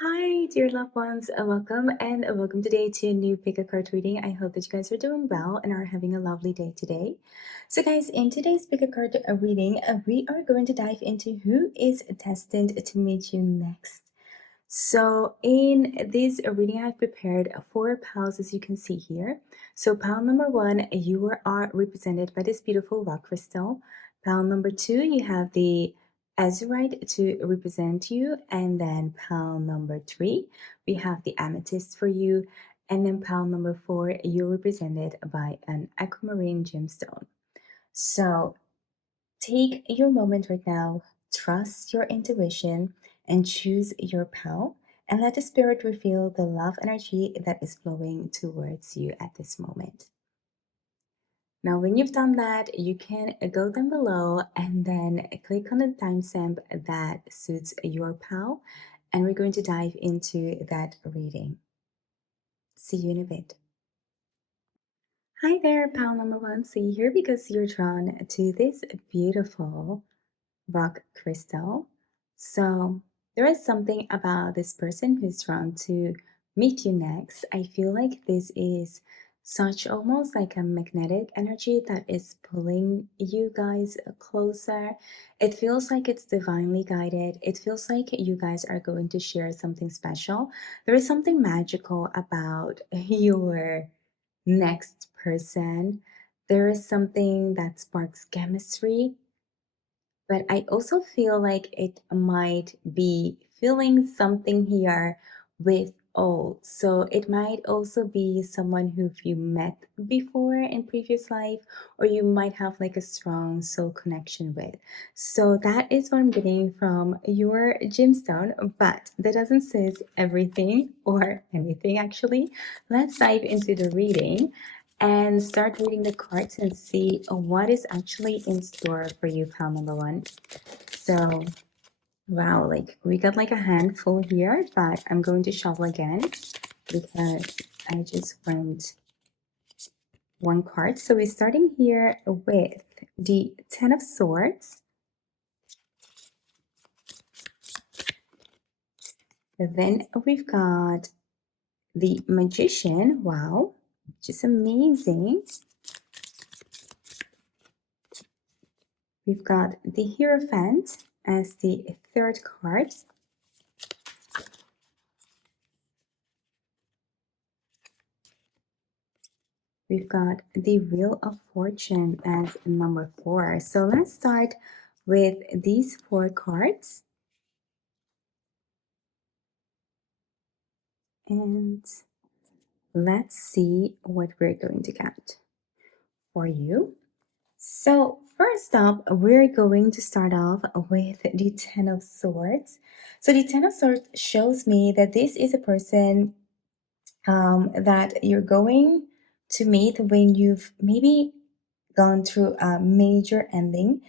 Hi, dear loved ones. Welcome today to a new pick a card reading. I hope that you guys are doing well and are having a lovely day today. So, guys, in today's pick a card reading, we are going to dive into who is destined to meet you next. So, in this reading, I've prepared four piles as you can see here. So, pile number one, you are represented by this beautiful rock crystal. Pile number two, you have the Azurite to represent you. And then pile number three, we have the Amethyst for you. And then pile number four, you're represented by an aquamarine gemstone. So, take your moment right now, trust your intuition, and choose your pal, and let the spirit reveal the love energy that is flowing towards you at this moment. Now, when you've done that, you can go down below and then click on the timestamp that suits your pal, and we're going to dive into that reading. See you in a bit. Hi there, pal number one. So you're here because you're drawn to this beautiful rock crystal. So there is something about this person who's drawn to meet you next. I feel like this is such almost like a magnetic energy that is pulling you guys closer. It feels like it's divinely guided. It feels like you guys are going to share something special. There is something magical about your next person. There is something that sparks chemistry, but I also feel like it might be feeling something here with old. So it might also be someone who you met before in previous life, or you might have like a strong soul connection with. So that is what I'm getting from your gemstone, but that doesn't say everything or anything actually. Let's dive into the reading and start reading the cards and see what is actually in store for you, pal number one. So, wow, like we got like a handful here, but I'm going to shuffle again because I just went one card. So we're starting here with the Ten of Swords. Then we've got the Magician. Wow, just amazing. We've got the Hierophant as the third card. We've got the Wheel of Fortune as number 4. So let's start with these 4 cards. And let's see what we're going to get for you. So first up, we're going to start off with the Ten of Swords. So the Ten of Swords shows me that this is a person that you're going to meet when you've maybe gone through a major ending.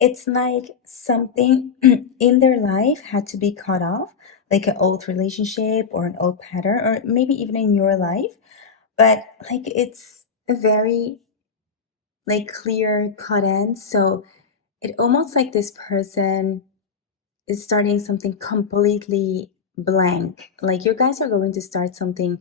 It's like something in their life had to be cut off, like an old relationship or an old pattern, or maybe even in your life. But like it's a very like clear cut end. So it almost like this person is starting something completely blank. Like you guys are going to start something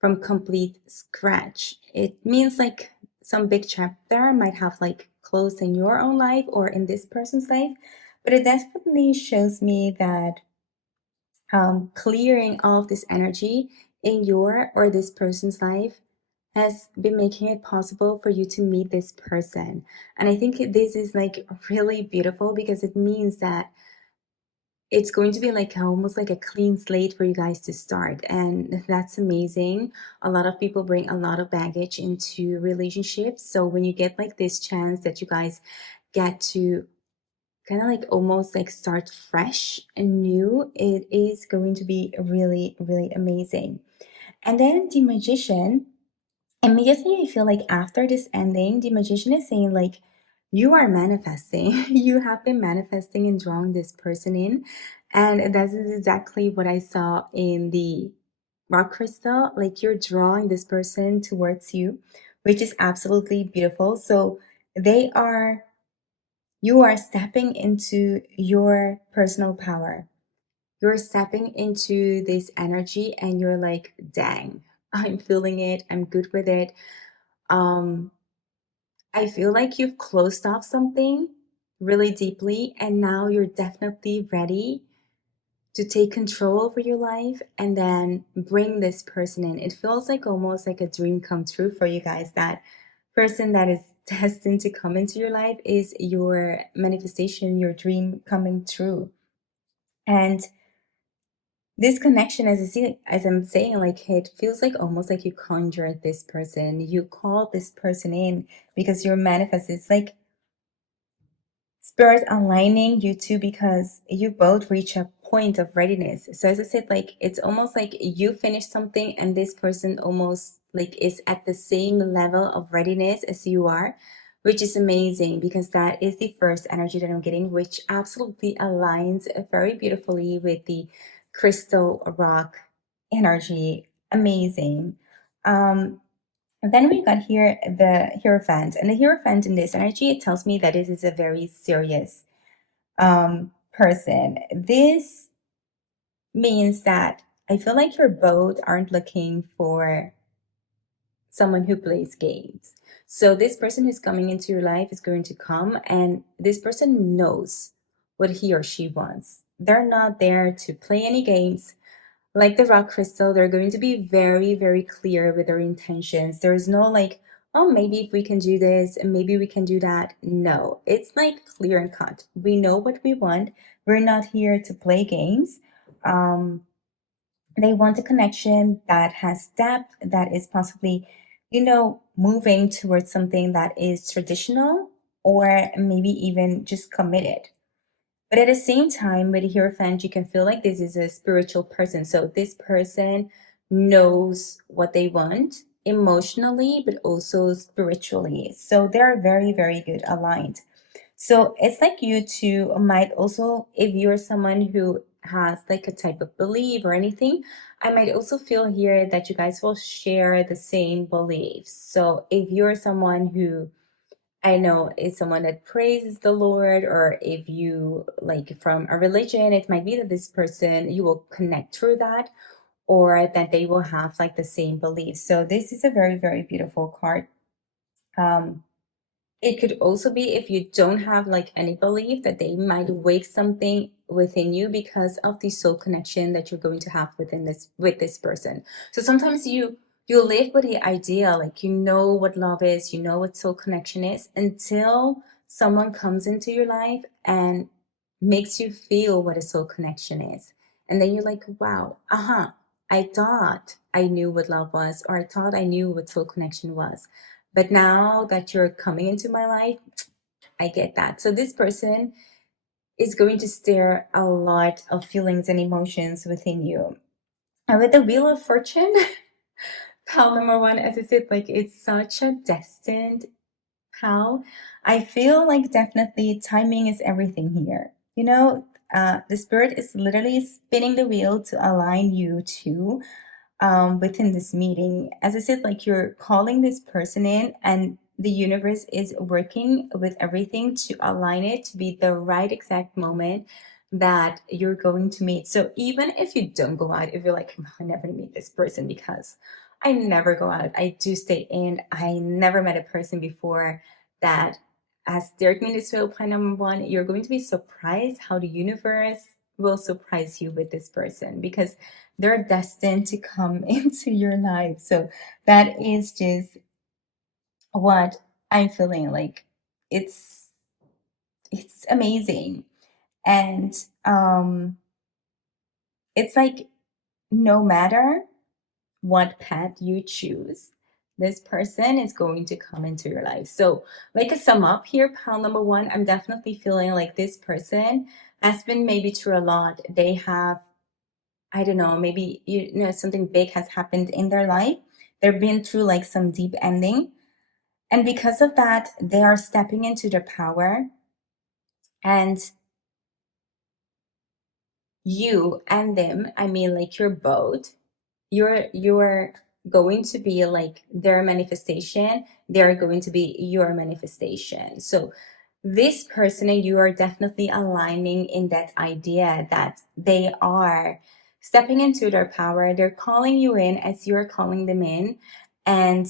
from complete scratch. It means like some big chapter might have like closed in your own life or in this person's life, but it definitely shows me that clearing all of this energy in your or this person's life has been making it possible for you to meet this person. And I think this is like really beautiful because it means that it's going to be like almost like a clean slate for you guys to start, and that's amazing. A lot of people bring a lot of baggage into relationships, so when you get like this chance that you guys get to kind of like almost like start fresh and new, it is going to be really really amazing. And then the Magician, immediately I feel like after this ending, the Magician is saying like you are manifesting. You have been manifesting and drawing this person in, and that is exactly what I saw in the rock crystal. Like you're drawing this person towards you, which is absolutely beautiful. So they are, you are stepping into your personal power. you're stepping into this energy and you're like, dang, I'm feeling it, I'm good with it. um I feel like you've closed off something really deeply, and now you're definitely ready to take control over your life and then bring this person in. It feels like almost like a dream come true for you guys. That person that is destined to come into your life is your manifestation, your dream coming true. And this connection, as I'm saying, like it feels like almost like you conjured this person, you called this person in because you're manifesting. It's like spirit aligning you two because you both reach a point of readiness. So as I said, like it's almost like you finish something and this person almost like is at the same level of readiness as you are, which is amazing because that is the first energy that I'm getting, which absolutely aligns very beautifully with the crystal rock energy. Amazing. And then we got here the Hierophant. And the Hierophant in this energy, it tells me that this is a very serious person. This means that I feel like your both aren't looking for someone who plays games. So this person who's coming into your life is going to come, and this person knows what he or she wants. They're not there to play any games. Like the rock crystal, they're going to be very, very clear with their intentions. There's no like, oh, maybe if we can do this and maybe we can do that. No, it's like clear and cut. We know what we want. We're not here to play games. They want a connection that has depth, that is possibly, moving towards something that is traditional or maybe even just committed. But at the same time, with the Hierophant, you can feel like this is a spiritual person. So this person knows what they want emotionally, but also spiritually. So they're very, very good aligned. So it's like you two might also, if you're someone who has like a type of belief or anything, I might also feel here that you guys will share the same beliefs. So if you're someone who I know is someone that praises the Lord, or if you like from a religion, it might be that this person you will connect through that, or that they will have like the same beliefs. So this is a very, very beautiful card. Um, it could also be if you don't have like any belief that they might wake something within you because of the soul connection that you're going to have with this person. So sometimes you live with the idea, like you know what love is, you know what soul connection is, until someone comes into your life and makes you feel what a soul connection is. And then you're like, wow, I thought I knew what love was, or I thought I knew what soul connection was. But now that you're coming into my life, I get that. So this person is going to stir a lot of feelings and emotions within you. And with the Wheel of Fortune, pal number one, as I said, like it's such a destined pal. I feel like definitely timing is everything here. The spirit is literally spinning the wheel to align you to within this meeting. As I said, like you're calling this person in, and the universe is working with everything to align it to be the right exact moment that you're going to meet. So even if you don't go out, if you're like, "Oh, I never meet this person because I never go out, I do stay in, I never met a person before that has dared me this way, plan number one," you're going to be surprised how the universe will surprise you with this person because they're destined to come into your life. So that is just what I'm feeling like. It's amazing. And it's like no matter what path you choose, this person is going to come into your life. So like a sum up here, pile number one, I'm definitely feeling like this person has been maybe through a lot. They have, I don't know, maybe something big has happened in their life. They've been through like some deep ending. And because of that, they are stepping into their power. And you and them, I mean like you're both, you're going to be like their manifestation. They're going to be your manifestation. So this person and you are definitely aligning in that idea that they are stepping into their power. They're calling you in as you're calling them in, and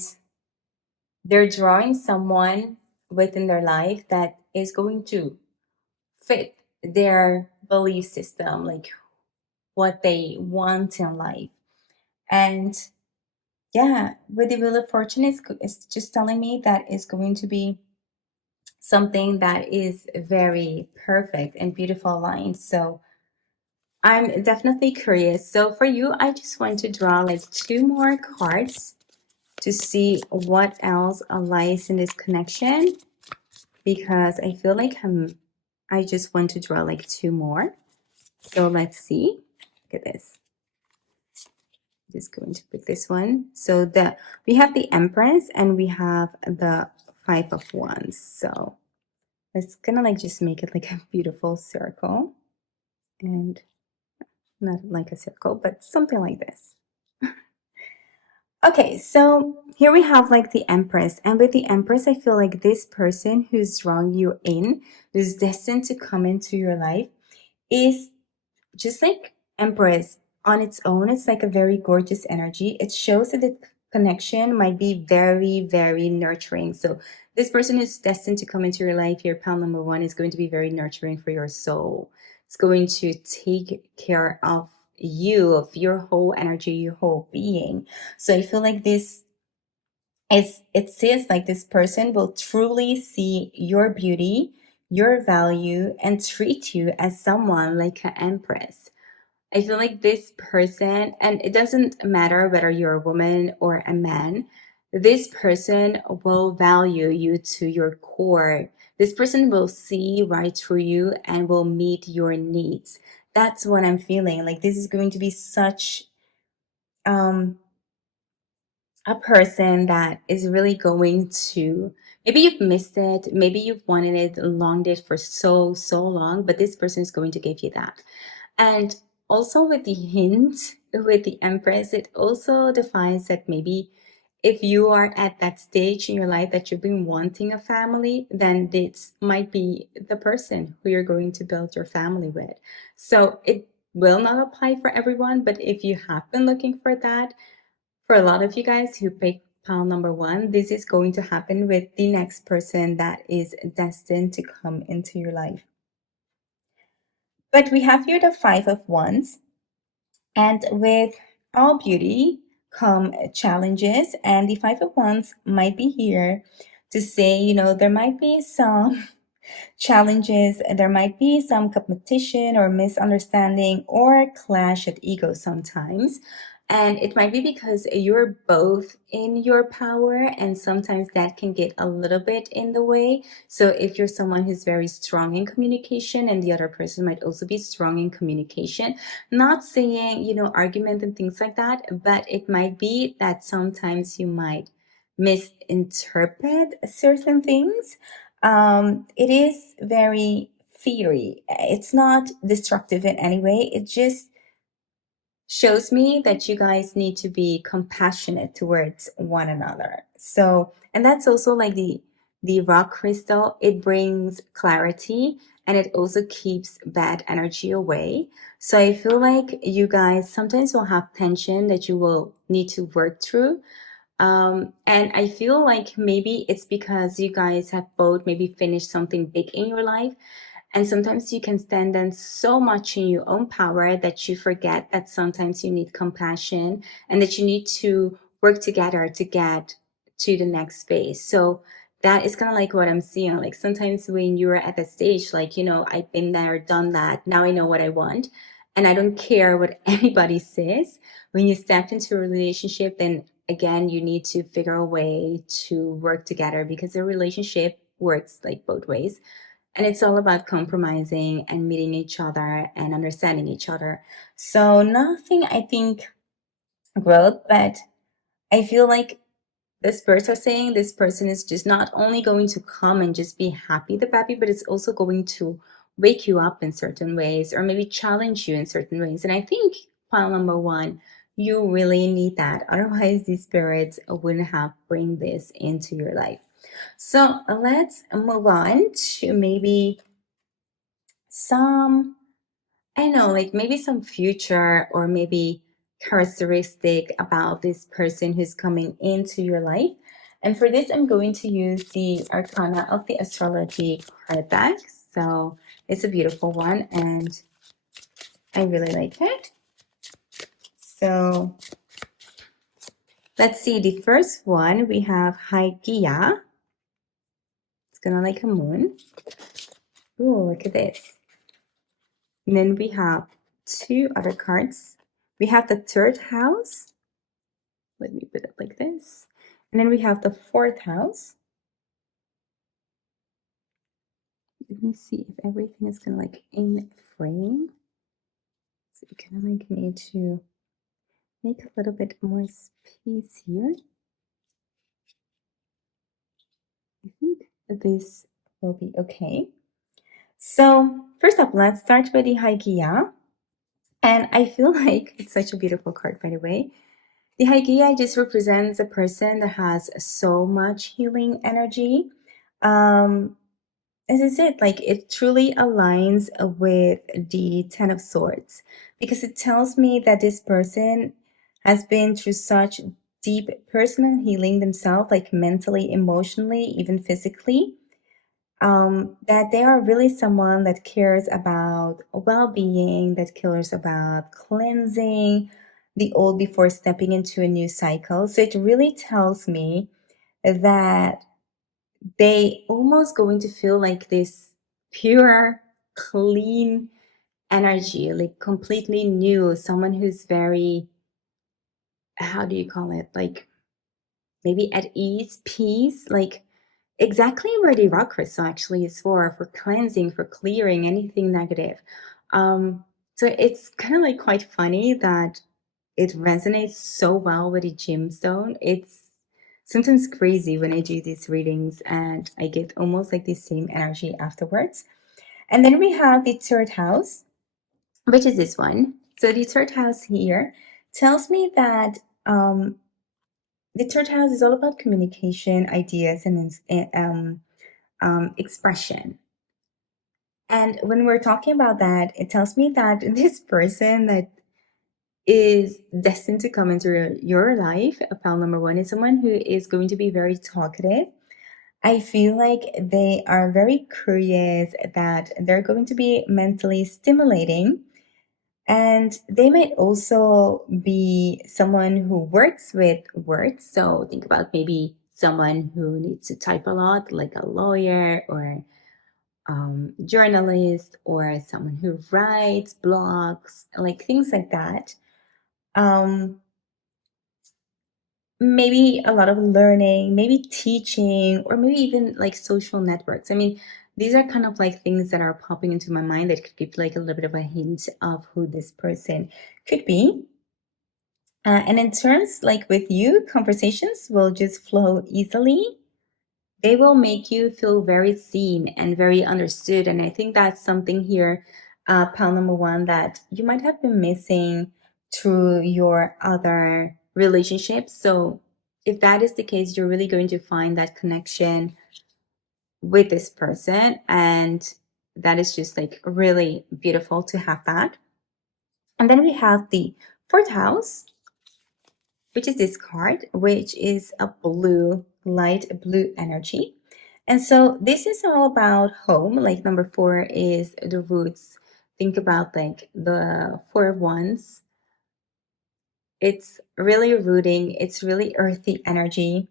they're drawing someone within their life that is going to fit their belief system, like what they want in life. And yeah, with the Wheel of Fortune, it's just telling me that it's going to be something that is very perfect and beautiful line. So I'm definitely curious. So for you, I just want to draw like two more cards to see what else lies in this connection, because I feel like I just want to draw like two more. So let's see. Look at this. Just going to pick this one. So we have the Empress and we have the Five of Wands. So it's gonna like just make it like a beautiful circle, and not like a circle, but something like this. Okay, so here we have like the Empress, and with the Empress, I feel like this person who's drawing you in, who's destined to come into your life, is just like Empress on its own. It's like a very gorgeous energy. It shows that the connection might be very, very nurturing. So this person is destined to come into your life, your pal number one, is going to be very nurturing for your soul. It's going to take care of you, of your whole energy, your whole being. So I feel like it says like this person will truly see your beauty, your value, and treat you as someone like an empress. I feel like this person, and it doesn't matter whether you're a woman or a man, this person will value you to your core. This person will see right through you and will meet your needs. That's what I'm feeling. Like this is going to be such um a person that is really going to, maybe you've missed it, maybe you've wanted it, longed it for so long, but this person is going to give you that. And also with the hint with the Empress, it also defines that maybe if you are at that stage in your life that you've been wanting a family, then this might be the person who you're going to build your family with. So it will not apply for everyone, but if you have been looking for that, for a lot of you guys who pick pile number one, this is going to happen with the next person that is destined to come into your life. But we have here the Five of Wands, and with all beauty come challenges, and the Five of Wands might be here to say, there might be some challenges, there might be some competition or misunderstanding or clash at ego sometimes. And it might be because you're both in your power, and sometimes that can get a little bit in the way. So if you're someone who's very strong in communication and the other person might also be strong in communication, not saying, argument and things like that, but it might be that sometimes you might misinterpret certain things. It is very fiery. It's not destructive in any way. It just shows me that you guys need to be compassionate towards one another. So, and that's also like the rock crystal. It brings clarity and it also keeps bad energy away. So I feel like you guys sometimes will have tension that you will need to work through. And I feel like maybe it's because you guys have both maybe finished something big in your life. And sometimes you can stand on so much in your own power that you forget that sometimes you need compassion and that you need to work together to get to the next phase. So that is kind of like what I'm seeing. Like sometimes when you're at that stage, like, I've been there, done that. Now I know what I want. And I don't care what anybody says. When you step into a relationship, then again, you need to figure a way to work together because a relationship works like both ways. And it's all about compromising and meeting each other and understanding each other. So nothing, I think, growth, but I feel like this birds are saying this person is just not only going to come and just be happy the baby, but it's also going to wake you up in certain ways or maybe challenge you in certain ways. And I think pile number one, you really need that. Otherwise, these spirits wouldn't have bring this into your life. So let's move on to maybe some, I know, like maybe some future or maybe characteristic about this person who's coming into your life. And for this, I'm going to use the Arcana of the Astrology card deck. So it's a beautiful one and I really like it. So let's see. The first one, we have Haikia. It's gonna like a moon. Oh, look at this. And then we have two other cards. We have the third house. Let me put it like this. And then we have the fourth house. Let me see if everything is kind of like in frame. So you kind of like need to make a little bit more space here. I think this will be okay. So first up, let's start with the Haikia. And I feel like it's such a beautiful card, by the way. The Haikia just represents a person that has so much healing energy. As I said, like it truly aligns with the Ten of Swords because it tells me that this person has been through such deep personal healing themselves, like mentally, emotionally, even physically, that they are really someone that cares about well-being, that cares about cleansing the old before stepping into a new cycle. So it really tells me that they almost going to feel like this pure, clean energy, like completely new, someone who's very, how do you call it? Like maybe at ease, peace, like exactly where the rock crystal actually is for cleansing, for clearing anything negative. So it's kind of like quite funny that it resonates so well with the gemstone. It's sometimes crazy when I do these readings and I get almost like the same energy afterwards. And then we have the third house, which is this one. So the third house here tells me that the third house is all about communication, ideas, and expression. And when we're talking about that, it tells me that this person that is destined to come into your life, pile number one, is someone who is going to be very talkative. I feel like they are very curious, that they're going to be mentally stimulating, and they might also be someone who works with words. So think about maybe someone who needs to type a lot, like a lawyer or journalist, or someone who writes blogs, like things like that. Um, Maybe a lot of learning, maybe teaching, or maybe even like social networks. I mean, these are kind of like things that are popping into my mind that could give like a little bit of a hint of who this person could be. And in terms like with you, conversations will just flow easily. They will make you feel very seen and very understood. And I think that's something here, pile number one, that you might have been missing through your other relationships. So if that is the case, you're really going to find that connection with this person. And that is just like really beautiful to have that. And then we have the fourth house, which is this card, which is a blue, light blue energy. And so this is all about home. Like number four is the roots. Think about like the four of wands. It's really rooting. It's really earthy energy,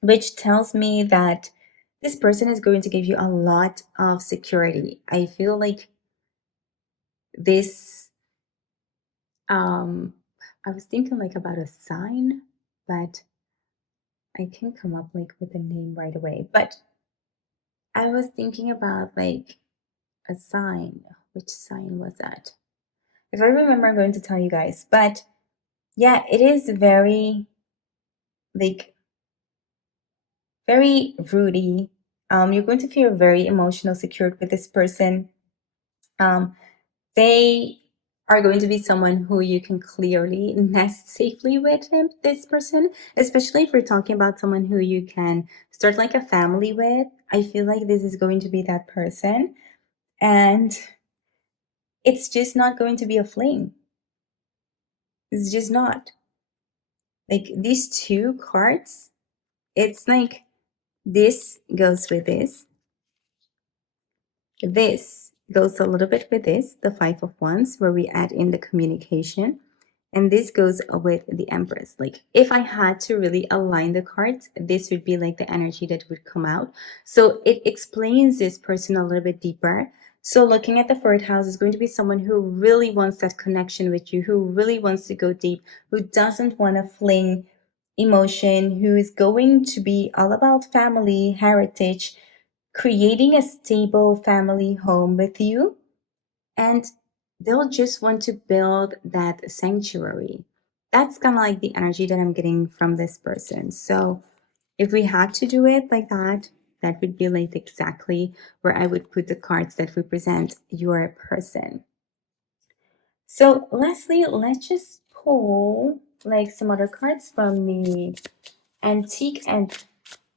which tells me that this person is going to give you a lot of security. I feel like this, I was thinking like about a sign, but I can't come up like with a name right away. But I was thinking about like a sign. Which sign was that? If I remember, I'm going to tell you guys. But yeah, it is very like very rooty. You're going to feel very emotional, secured with this person. They are going to be someone who you can clearly nest safely with him, this person, especially if we're talking about someone who you can start like a family with. I feel like this is going to be that person, and it's just not going to be a fling. It's just not. Like these two cards, it's like this goes with this. This goes a little bit with this, the Five of Wands, where we add in the communication. And this goes with the Empress. Like if I had to really align the cards, this would be like the energy that would come out. So it explains this person a little bit deeper. So looking at the third house is going to be someone who really wants that connection with you, who really wants to go deep, who doesn't want to fling emotion, who is going to be all about family, heritage, creating a stable family home with you, and they'll just want to build that sanctuary. That's kind of like the energy that I'm getting from this person. So if we had to do it like that, that would be like exactly where I would put the cards that represent your person. So lastly, let's just pull like some other cards from the Antique and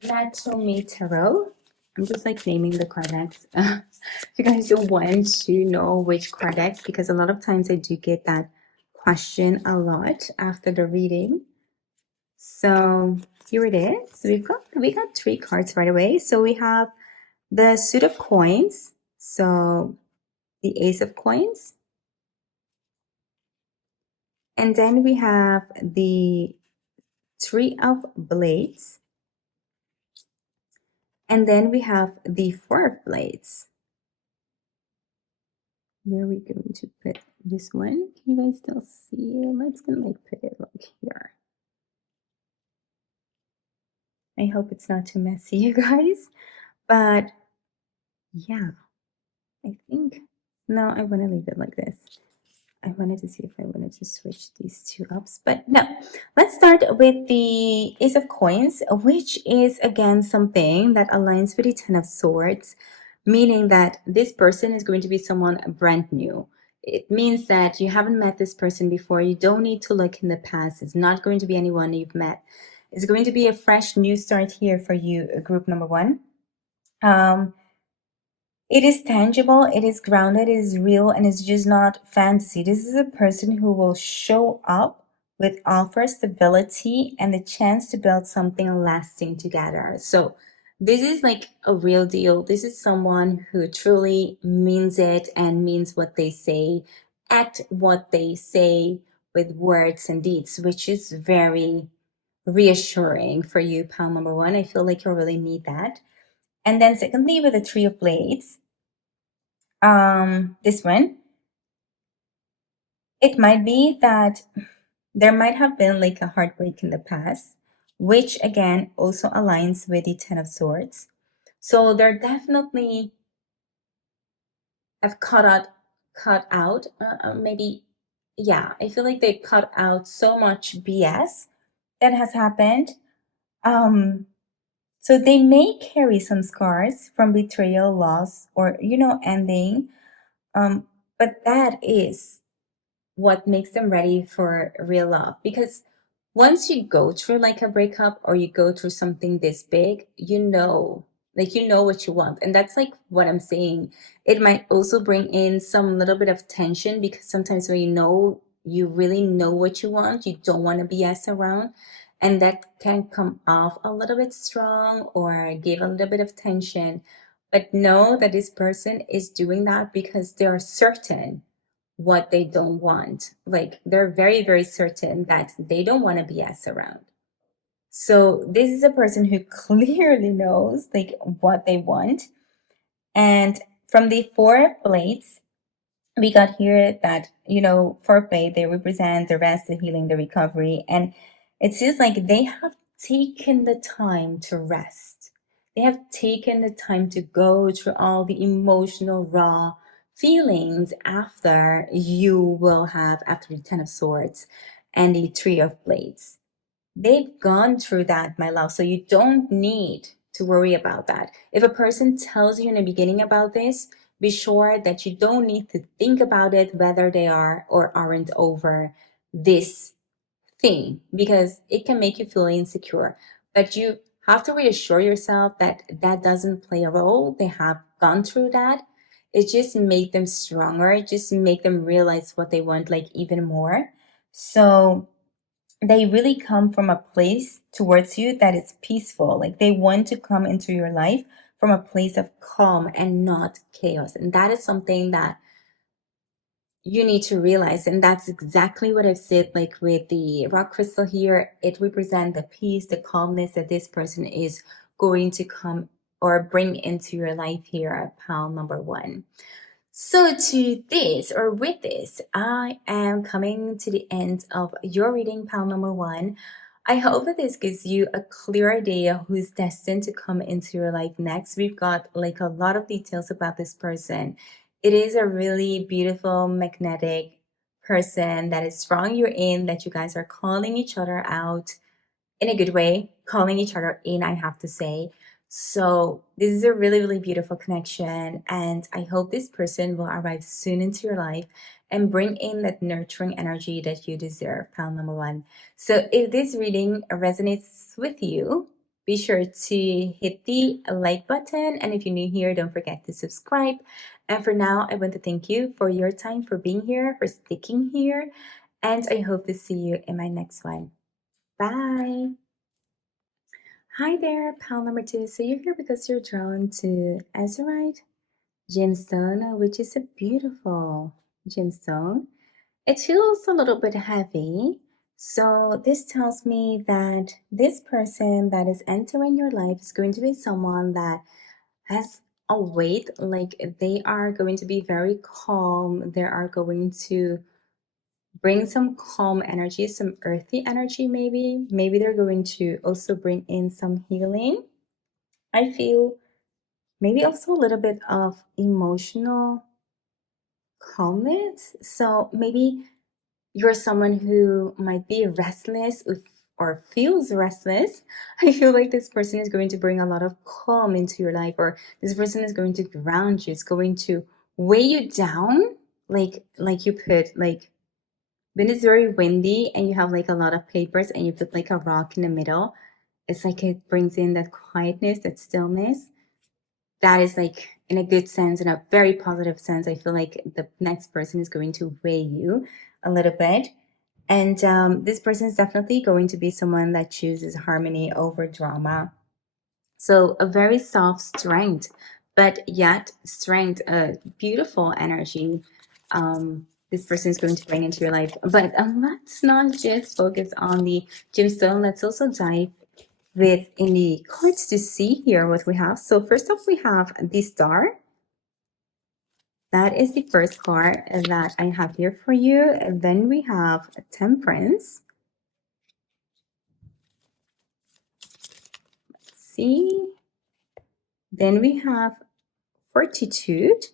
Anatomy Tarot. I'm just like naming the card decks. If you guys want to know which card decks, because a lot of times I do get that question a lot after the reading. So here it is. We got three cards right away. So we have the Suit of Coins. So the Ace of Coins. And then we have the Three of Blades. And then we have the Four of Blades. Where are we going to put this one? Can you guys still see it? Let's gonna like put it like here. I hope it's not too messy, you guys. But yeah, I think, no, I want to leave it like this. I wanted to see if I wanted to switch these two ups, but no. Let's start with the Ace of Coins, which is again something that aligns with the Ten of Swords, meaning that this person is going to be someone brand new. It means that you haven't met this person before. You don't need to look in the past. It's not going to be anyone you've met. It's going to be a fresh new start here for you, group number one. It is tangible, it is grounded, it is real, and it's just not fantasy. This is a person who will show up with offer stability and the chance to build something lasting together. So this is like a real deal. This is someone who truly means it and means what they say, act what they say with words and deeds, which is very reassuring for you, pal number one. I feel like you really need that. And then secondly, with the Three of Blades, this one, it might be that there might have been like a heartbreak in the past, which again also aligns with the Ten of Swords. So they're definitely have cut out maybe, yeah, I feel like they cut out so much BS that has happened. So they may carry some scars from betrayal, loss, or ending. But that is what makes them ready for real love. Because once you go through like a breakup or you go through something this big, like what you want. And that's like what I'm saying. It might also bring in some little bit of tension, because sometimes when you really know what you want, you don't want to BS around. And that can come off a little bit strong or give a little bit of tension. But know that this person is doing that because they are certain what they don't want. Like they're very, very certain that they don't want to BS around. So this is a person who clearly knows like what they want. And from the Four of Blades, we got here that, Four Blade, they represent the rest, the healing, the recovery. And it seems like they have taken the time to rest. They have taken the time to go through all the emotional, raw feelings after the Ten of Swords and the Three of Blades. They've gone through that, my love. So you don't need to worry about that. If a person tells you in the beginning about this, be sure that you don't need to think about it, whether they are or aren't over this thing, because it can make you feel insecure. But you have to reassure yourself that that doesn't play a role. They have gone through that. It just make them stronger. It just make them realize what they want, like, even more. So they really come from a place towards you that is peaceful. Like, they want to come into your life from a place of calm and not chaos. And that is something that you need to realize, and that's exactly what I've said. Like, with the rock crystal here, it represents the peace, the calmness that this person is going to come or bring into your life here at pile number one. So to this, or with this, I am coming to the end of your reading, pile number one. I hope that this gives you a clear idea who's destined to come into your life next. We've got like a lot of details about this person. It is a really beautiful, magnetic person that is drawing you in, that you guys are calling each other out in a good way, calling each other in, I have to say. So this is a really, really beautiful connection, and I hope this person will arrive soon into your life and bring in that nurturing energy that you deserve, pal number one. So if this reading resonates with you, be sure to hit the like button, and if you're new here, don't forget to subscribe. And for now, I want to thank you for your time, for being here, for sticking here, and I hope to see you in my next one. Bye. Hi there, pal number two. So you're here because you're drawn to Azurite gemstone, which is a beautiful gemstone. It feels a little bit heavy. So this tells me that this person that is entering your life is going to be someone that has a weight, like they are going to be very calm. They are going to bring some calm energy, some earthy energy, maybe. Maybe they're going to also bring in some healing. I feel maybe also a little bit of emotional calmness. So maybe you're someone who might be restless or feels restless. I feel like this person is going to bring a lot of calm into your life, or this person is going to ground you. It's going to weigh you down, like you put like when it's very windy and you have like a lot of papers and you put like a rock in the middle. It's like it brings in that quietness, that stillness. That is like in a good sense, in a very positive sense. I feel like the next person is going to weigh you a little bit. And this person is definitely going to be someone that chooses harmony over drama. So a very soft strength, but yet strength, a beautiful energy. This person is going to bring into your life. But let's not just focus on the gemstone. Let's also dive within the cards to see here what we have. So first off, we have the star. That is the first card that I have here for you. And then we have Temperance. Let's see. Then we have Fortitude.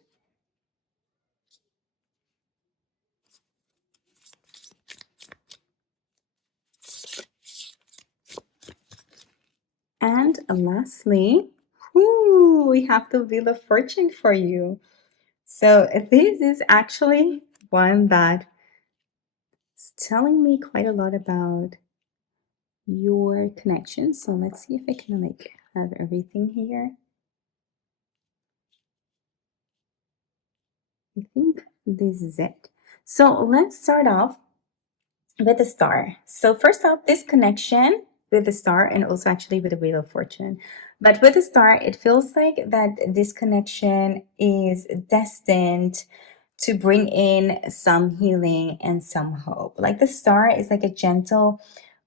And lastly, we have the Wheel of Fortune for you. So this is actually one that is telling me quite a lot about your connection. So let's see if I can like have everything here. I think this is it. So let's start off with the star. So first off, this connection with the star, and also actually with the Wheel of Fortune. But with the star, it feels like that this connection is destined to bring in some healing and some hope. Like the star is like a gentle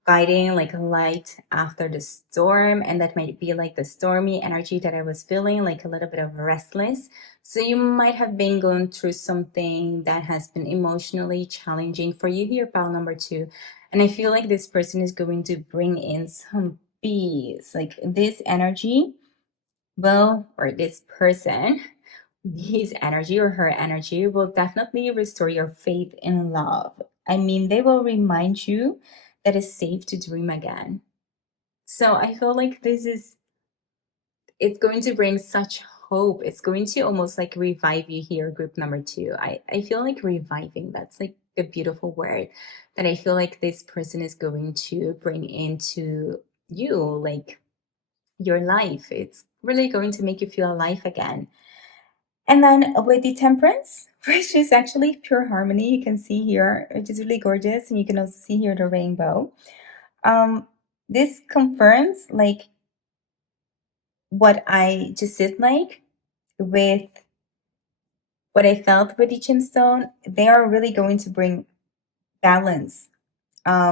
guiding, like a light after the storm, and that might be like the stormy energy that I was feeling, like a little bit of restless. So you might have been going through something that has been emotionally challenging for you here, pile number two. And I feel like this person is going to bring in some peace, like this energy, well, or this person, his energy or her energy will definitely restore your faith in love. I mean, they will remind you that it's safe to dream again. So I feel like it's going to bring such hope. It's going to almost like revive you here, group number two. I feel like reviving. That's like a beautiful word that I feel like this person is going to bring into you, like your life. It's really going to make you feel alive again. And then with the temperance, which is actually pure harmony, you can see here, which is really gorgeous. And you can also see here the rainbow. This confirms like what I just did like with what I felt with the gemstone. They are really going to bring balance.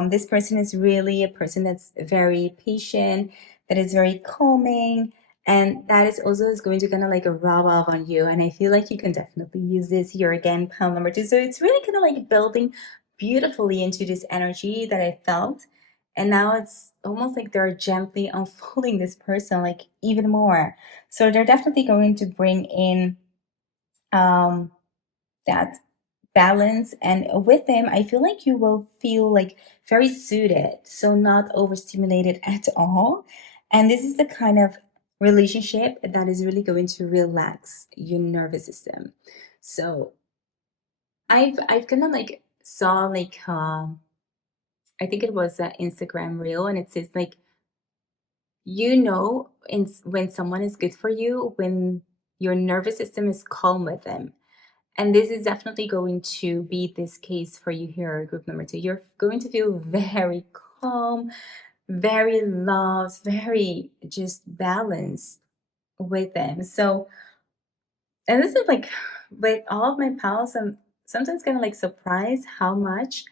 This person is really a person that's very patient, that is very calming, and that is also is going to kind of like rub off on you. And I feel like you can definitely use this here again, pile number two. So it's really kind of like building beautifully into this energy that I felt. And now it's almost like they're gently unfolding this person like even more. So they're definitely going to bring in that balance, and with them I feel like you will feel like very suited, so not overstimulated at all. And this is the kind of relationship that is really going to relax your nervous system. So I've kind of like saw like I think it was an Instagram reel, and it says like, when someone is good for you when your nervous system is calm with them. And this is definitely going to be this case for you here, group number two. You're going to feel very calm, very loved, very just balanced with them. So, and this is like with all of my pals, I'm sometimes kind of like surprised how much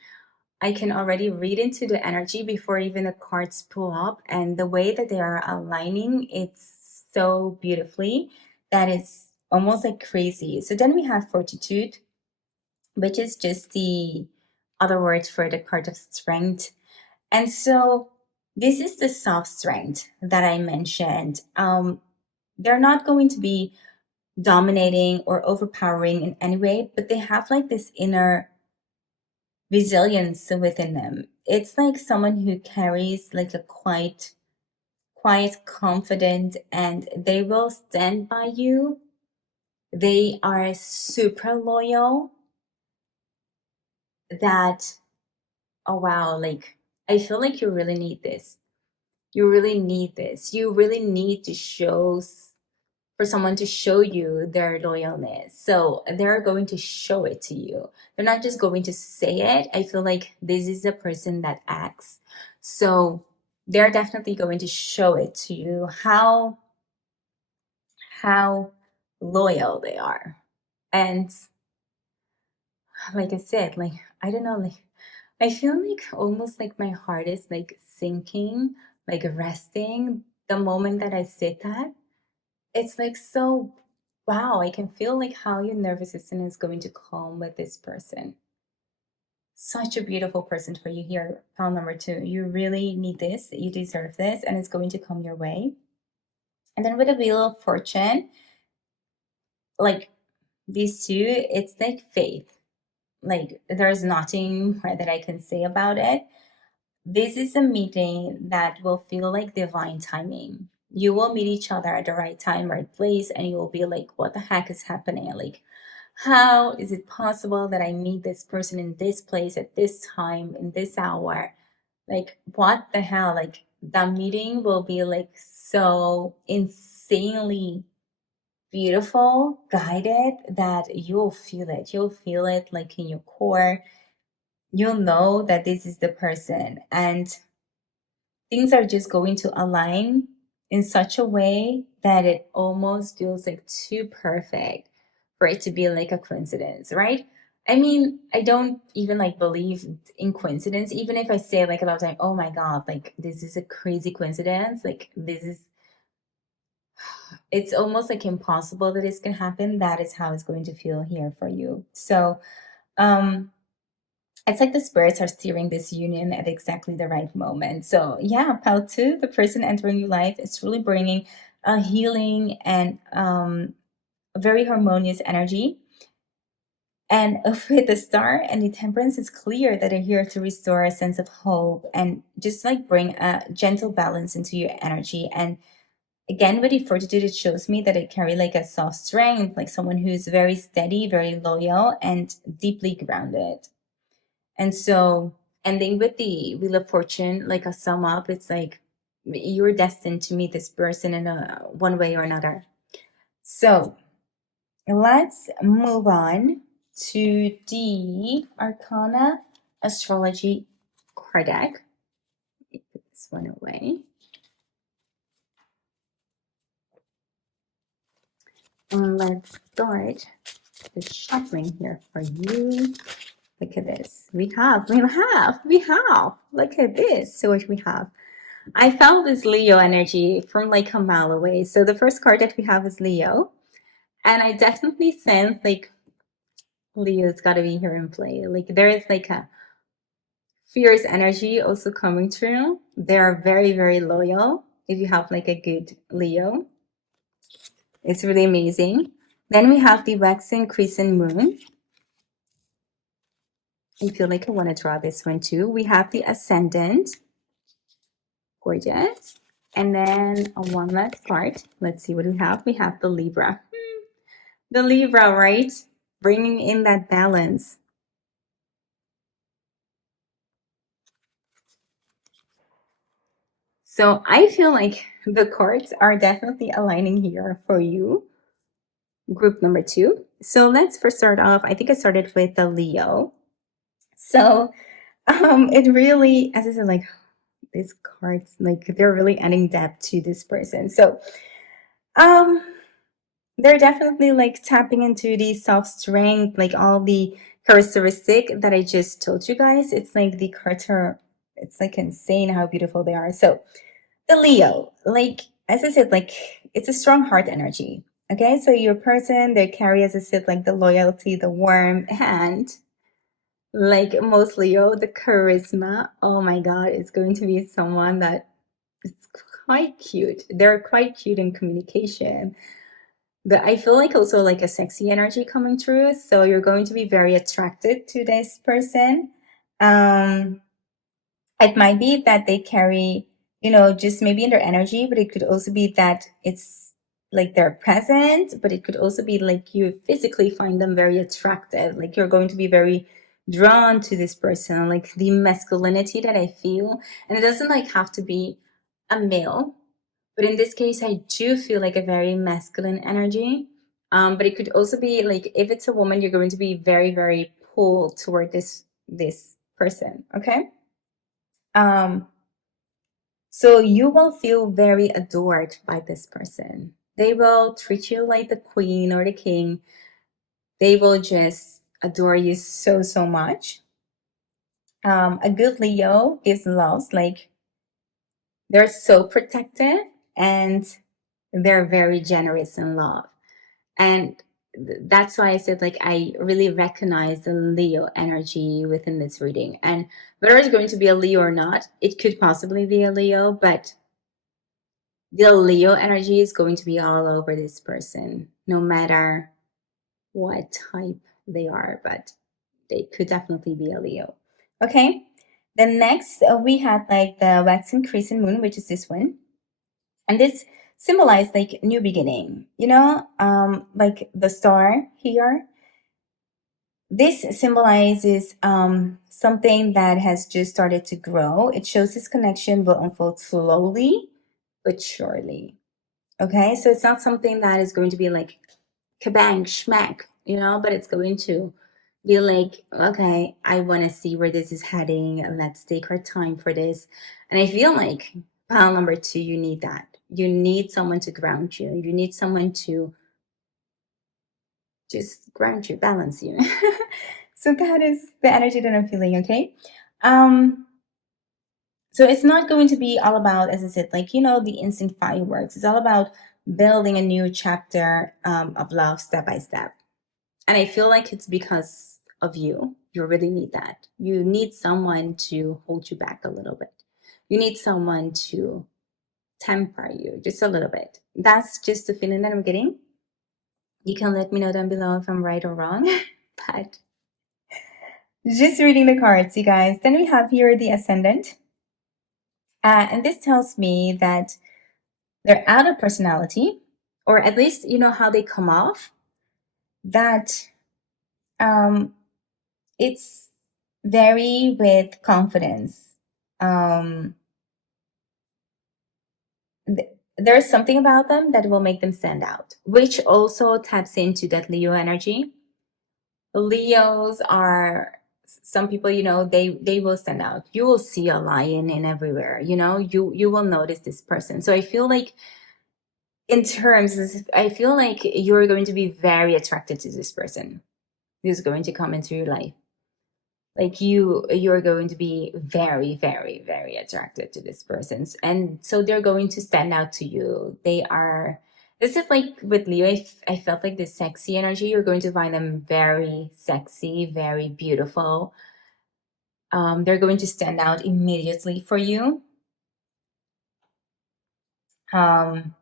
I can already read into the energy before even the cards pull up. And the way that they are aligning, it's so beautifully that it's almost like crazy. So then we have fortitude, which is just the other word for the card of strength. And so this is the soft strength that I mentioned. They're not going to be dominating or overpowering in any way, but they have like this inner resilience within them. It's like someone who carries like a quiet confidence, and they will stand by you. They are super loyal. That, oh wow, like I feel like you really need this. You really need this. You really need to for someone to show you their loyalness. So they're going to show it to you. They're not just going to say it. I feel like this is a person that acts. So they're definitely going to show it to you how loyal they are. And like I said, like I don't know, like I feel like almost like my heart is like sinking, like resting the moment that I said that. It's like so, wow, I can feel like how your nervous system is going to calm with this person. Such a beautiful person for you here, pile number two. You really need this, you deserve this, and it's going to come your way. And then with the Wheel of Fortune, like these two, it's like faith. Like there's nothing more that I can say about it. This is a meeting that will feel like divine timing. You will meet each other at the right time, right place, and you will be like, what the heck is happening? Like, how is it possible that I meet this person in this place at this time, in this hour? Like, what the hell? Like, the meeting will be like so insanely beautiful, guided, that you'll feel it. You'll feel it like in your core. You'll know that this is the person. And things are just going to align in such a way that it almost feels like too perfect for it to be like a coincidence, right? I mean, I don't even like believe in coincidence, even if I say like a lot of time, oh my god, like this is a crazy coincidence, like this is, it's almost like impossible that this can happen. That is how it's going to feel here for you. So um it's like the spirits are steering this union at exactly the right moment. So yeah, pile two, the person entering your life is really bringing a healing and a very harmonious energy. And with the Star and the Temperance, it's clear that they're here to restore a sense of hope and just like bring a gentle balance into your energy. And Again, with the fortitude, it shows me that I carry like a soft strength, like someone who's very steady, very loyal, and deeply grounded. And so, ending with the Wheel of Fortune, like a sum up, it's like you're destined to meet this person in a one way or another. So let's move on to the Arcana Astrology card deck. Put this one away. And let's start the shuffling here for you. Look at this. We have. Look at this. So what we have. I felt this Leo energy from like a mile away. So the first card that we have is Leo. And I definitely sense like Leo's got to be here in play. Like there is like a fierce energy also coming through. They are very, very loyal. If you have like a good Leo, it's really amazing. Then we have the waxing crescent moon. I feel like I want to draw this one too. We have the ascendant. Gorgeous. And then one last part. Let's see what we have. We have the Libra. The Libra, right? Bringing in that balance. So I feel like the cards are definitely aligning here for you. Group number 2. So let's first start off. I think I started with the Leo. So it really, as I said, like these cards, like they're really adding depth to this person. So they're definitely like tapping into the soft strength, like all the characteristic that I just told you guys. It's like the cards are, it's like insane how beautiful they are. So the Leo, like as I said, like it's a strong heart energy. Okay, so your person, they carry, as I said, like the loyalty, the warmth, and like most Leo, the charisma. Oh my God, it's going to be someone that is quite cute. They're quite cute in communication. But I feel like also like a sexy energy coming through. So you're going to be very attracted to this person. It might be that they carry, just maybe in their energy, but it could also be that it's like they're present, but it could also be like you physically find them very attractive. Like you're going to be very drawn to this person, like the masculinity that I feel. And it doesn't like have to be a male, but in this case, I do feel like a very masculine energy. But it could also be like if it's a woman, you're going to be very, very pulled toward this person. Okay. So you will feel very adored by this person. They will treat you like the queen or the king. They will just adore you so, so much. A good Leo gives loves, like they're so protective and they're very generous in love. And that's why I said like I really recognize the Leo energy within this reading. And whether it's going to be a Leo or not, it could possibly be a Leo, but the Leo energy is going to be all over this person, no matter what type they are, but they could definitely be a Leo. Okay. Then next we had like the waxing crescent moon, which is this one. And this symbolized like new beginning, like the star here. This symbolizes something that has just started to grow. It shows this connection will unfold slowly but surely. Okay, so it's not something that is going to be like kabang, schmack, but it's going to be like, okay, I want to see where this is heading. Let's take our time for this. And I feel like pile number 2, you need that. You need someone to ground you. You need someone to just ground you, balance you. So that is the energy that I'm feeling, okay? So it's not going to be all about, as I said, like, the instant fireworks. It's all about building a new chapter of love step by step. And I feel like it's because of you. You really need that. You need someone to hold you back a little bit. You need someone to temper you just a little bit. That's just the feeling that I'm getting. You can let me know down below if I'm right or wrong. But just reading the cards, you guys. Then we have here the ascendant. And this tells me that their outer personality, or at least you know how they come off, that it's very with confidence. um, there's something about them that will make them stand out, which also taps into that Leo energy. Leos are some people, you know, they will stand out. You will see a lion in everywhere, you know, you will notice this person. So I feel like I feel like you're going to be very attracted to this person who's going to come into your life. Like you're going to be very, very, very attracted to this person, and so they're going to stand out to you. They are, this is like with Leo, I felt like this sexy energy. You're going to find them very sexy, very beautiful. They're going to stand out immediately for you. um,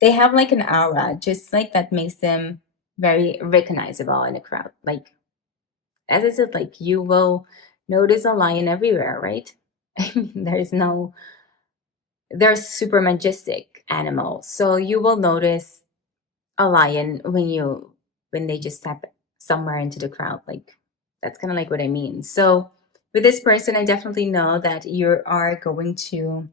they have like an aura just like that makes them very recognizable in a crowd. Like, as I said, like you will notice a lion everywhere, right? I mean, they're super majestic animals. So you will notice a lion when they just step somewhere into the crowd. Like, that's kind of like what I mean. So with this person, I definitely know that you're going to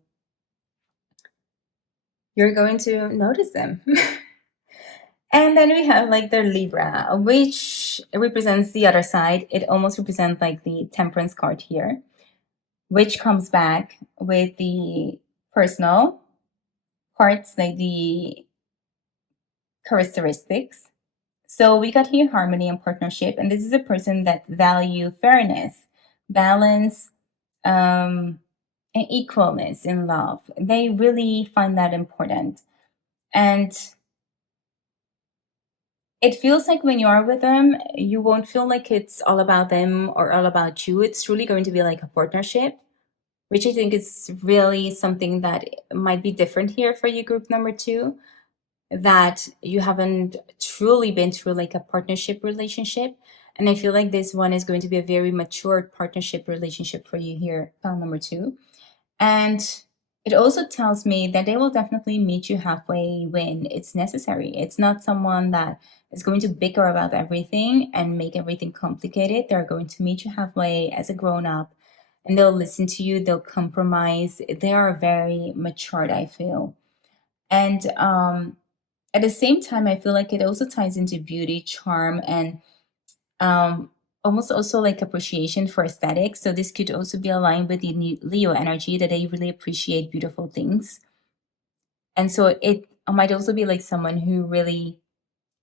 notice them. And then we have like the Libra, which represents the other side. It almost represents like the Temperance card here, which comes back with the personal parts, like the characteristics. So we got here harmony and partnership, and this is a person that value fairness, balance, and equalness in love. They really find that important. And it feels like when you are with them, you won't feel like it's all about them or all about you. It's truly going to be like a partnership, which I think is really something that might be different here for you, group number two, that you haven't truly been through like a partnership relationship. And I feel like this one is going to be a very mature partnership relationship for you here, pile number two. And it also tells me that they will definitely meet you halfway when it's necessary. It's not someone that is going to bicker about everything and make everything complicated. They're going to meet you halfway as a grown up, and they'll listen to you, they'll compromise. They are very matured, I feel. And at the same time, I feel like it also ties into beauty, charm, and um, almost also like appreciation for aesthetics. So this could also be aligned with the Leo energy, that they really appreciate beautiful things. And so it might also be like someone who really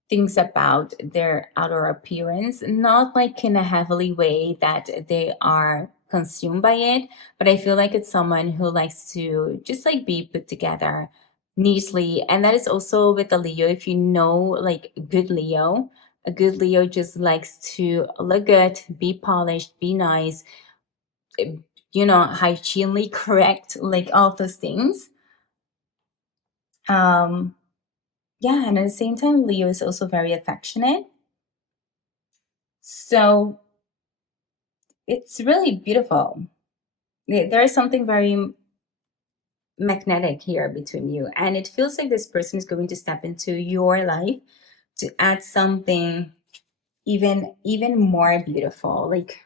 thinks about their outer appearance, not like in a heavily way that they are consumed by it, but I feel like it's someone who likes to just like be put together neatly. And that is also with the Leo. If you know, like good Leo, a good Leo just likes to look good, be polished, be nice, you know, hygienely correct, like all those things. Um, yeah, and at the same time, Leo is also very affectionate. So it's really beautiful. There is something very magnetic here between you, and it feels like this person is going to step into your life to add something even more beautiful, like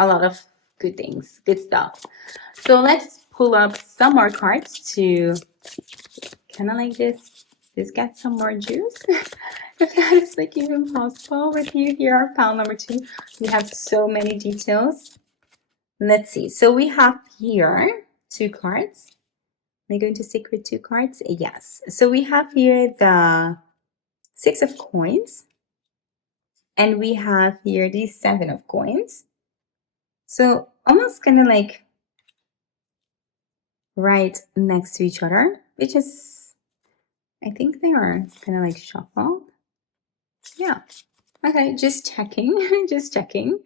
a lot of good things, good stuff. So let's pull up some more cards to kind of like this get some more juice. If that is like even possible with you here, our pile number two. We have so many details. Let's see. So we have here two cards. Am I going to stick with two cards? Yes. So we have here the Six of Coins, and we have here the Seven of Coins. So almost kind of like right next to each other, which is, I think they are kind of like shuffled. Yeah. Okay, just checking, just checking,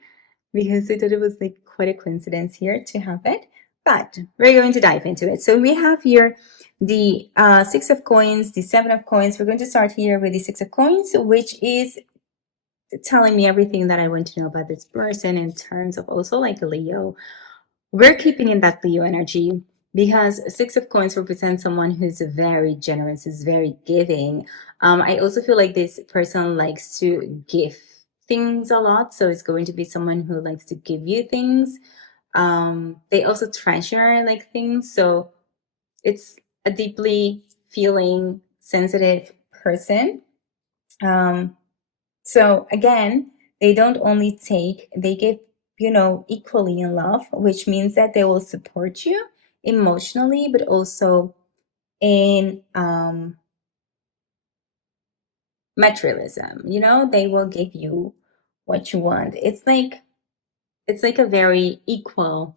because I thought it was like quite a coincidence here to have it. But we're going to dive into it. So we have here the Six of Coins, the Seven of Coins. We're going to start here with the Six of Coins, which is telling me everything that I want to know about this person in terms of also like Leo. We're keeping in that Leo energy. because Six of Coins represents someone who's very generous, is very giving. I also feel like this person likes to give things a lot, so it's going to be someone who likes to give you things. They also treasure like things, so it's a deeply feeling, sensitive person. Um, so again, they don't only take, they give, equally in love, which means that they will support you emotionally, but also in materialism. They will give you what you want. It's like a very equal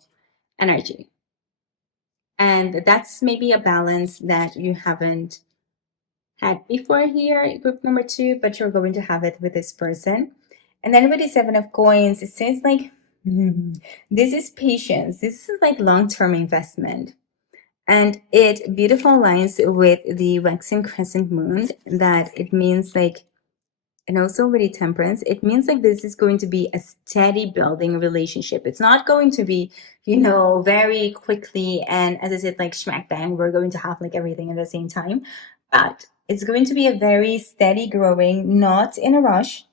energy. And that's maybe a balance that you haven't had before here, group number 2, but you're going to have it with this person. And then with the 7 of Coins, it says like, this is patience. This is like long-term investment. And it beautiful aligns with the waxing crescent moon, that it means like, and also with the temperance, it means like this is going to be a steady building relationship. It's not going to be, very quickly. And as I said, like smack bang, we're going to have like everything at the same time. But it's going to be a very steady growing, not in a rush.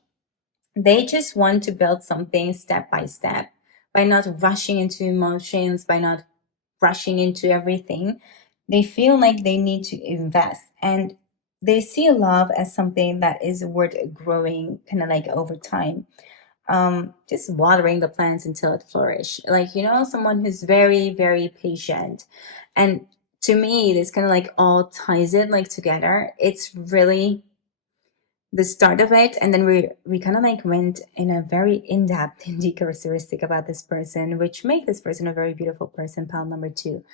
They just want to build something step by step by not rushing into emotions, by not rushing into everything. They feel like they need to invest, and they see love as something that is worth growing kind of like over time. Just watering the plants until it flourish. Like, someone who's very, very patient. And to me, this kind of like all ties it like together. It's really the start of it, and then we kind of like went in a very in-depth and deep characteristic about this person, which make this person a very beautiful person, pile number 2.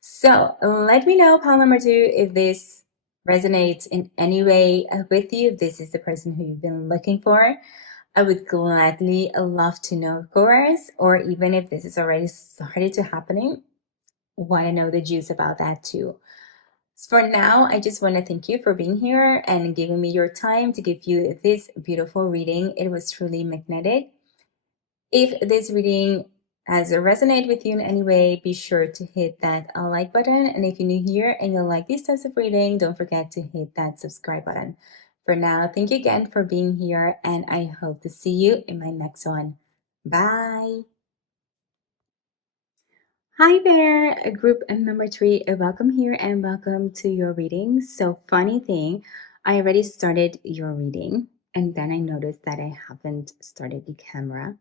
So let me know, pile number 2, if this resonates in any way with you, if this is the person who you've been looking for. I would gladly love to know, of course, or even if this is already started to happening, want to know the juice about that too. For now, I just want to thank you for being here and giving me your time to give you this beautiful reading. It was truly magnetic. If this reading has resonated with you in any way, be sure to hit that like button. And if you're new here and you like these types of reading, don't forget to hit that subscribe button. For now, thank you again for being here, and I hope to see you in my next one. Bye. Hi there, group number 3. Welcome here and welcome to your reading. So funny thing, I already started your reading and then I noticed that I haven't started the camera.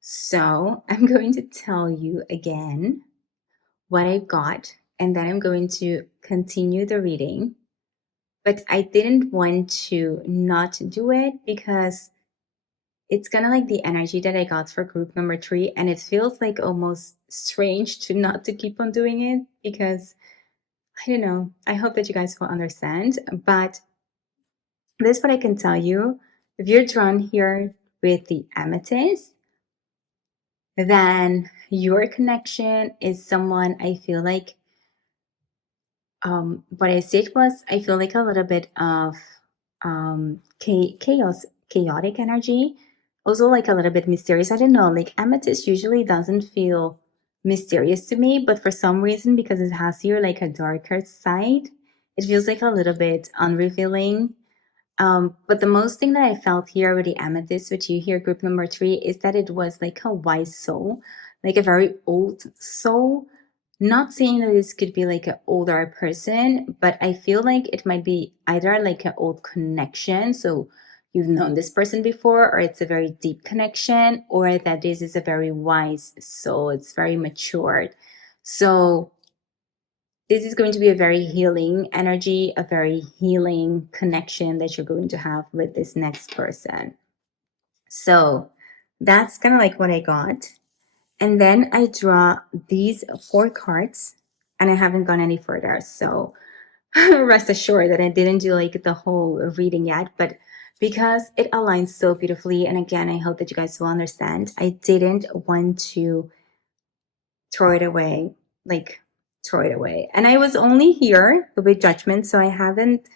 So I'm going to tell you again what I got, and then I'm going to continue the reading. But I didn't want to not do it because it's kind of like the energy that I got for group number 3, and it feels like almost strange to not to keep on doing it because I don't know. I hope that you guys will understand. But this is what I can tell you. If you're drawn here with the amethyst, then your connection is someone I feel like what I said was I feel like a little bit of chaotic energy, also like a little bit mysterious. I don't know, like amethyst usually doesn't feel mysterious to me, but for some reason, because it has here like a darker side, it feels like a little bit unrevealing. But the most thing that I felt here with the amethyst, which you hear group number 3, is that it was like a wise soul, like a very old soul. Not saying that this could be like an older person, but I feel like it might be either like an old connection. So you've known this person before, or it's a very deep connection, or that this is a very wise soul. It's very matured. So this is going to be a very healing energy, a very healing connection that you're going to have with this next person. So that's kind of like what I got. And then I draw these 4 cards, and I haven't gone any further. So rest assured that I didn't do like the whole reading yet, but because it aligns so beautifully, and again, I hope that you guys will understand, I didn't want to throw it away, like throw it away. And I was only here with judgment, so I haven't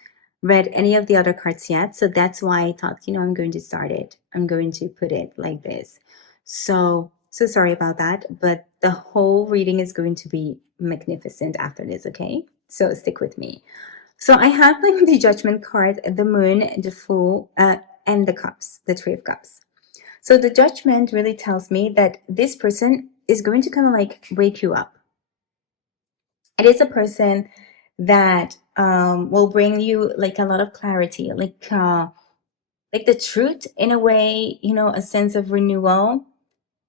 read any of the other cards yet. So that's why I thought, I'm going to start it. I'm going to put it like this. So So sorry about that, but the whole reading is going to be magnificent after this, okay? So stick with me. So I have like the Judgment card, the Moon, the Fool, and the Cups, the Three of Cups. So the Judgment really tells me that this person is going to kind of like wake you up. It is a person that will bring you like a lot of clarity, like the truth in a way, you know, a sense of renewal.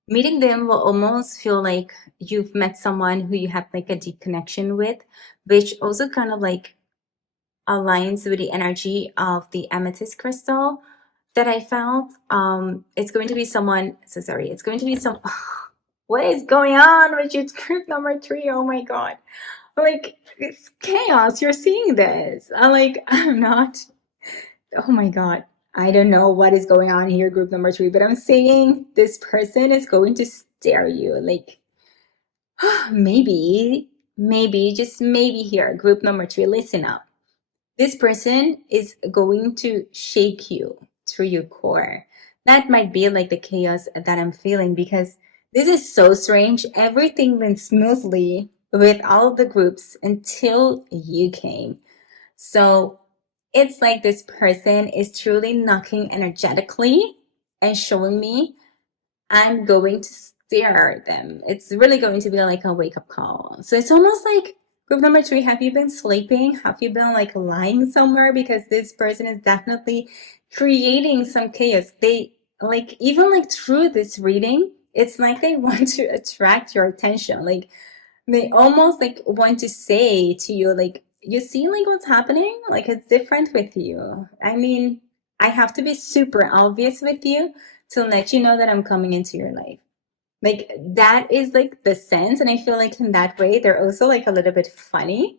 Meeting them will almost feel like you've met someone who you have like a deep connection with, which also kind of like aligns with the energy of the amethyst crystal that I felt. It's going to be someone, so sorry, it's going to be some, what is going on with your group number 3? Oh my God. Like, it's chaos. You're seeing this. I'm not, oh my God. I don't know what is going on here, group number 3, but I'm saying this person is going to stare you. Like, maybe, just maybe here, group number 3, listen up. This person is going to shake you through your core. That might be like the chaos that I'm feeling, because this is so strange. Everything went smoothly with all the groups until you came. So it's like this person is truly knocking energetically and showing me I'm going to stare at them. It's really going to be like a wake up call. So it's almost like group number 3, have you been sleeping? Have you been like lying somewhere? Because this person is definitely creating some chaos. They like, even like through this reading, it's like they want to attract your attention. Like they almost like want to say to you, like, you see like what's happening? Like it's different with you. I mean, I have to be super obvious with you to let you know that I'm coming into your life. Like that is like the sense. And I feel like in that way, they're also like a little bit funny.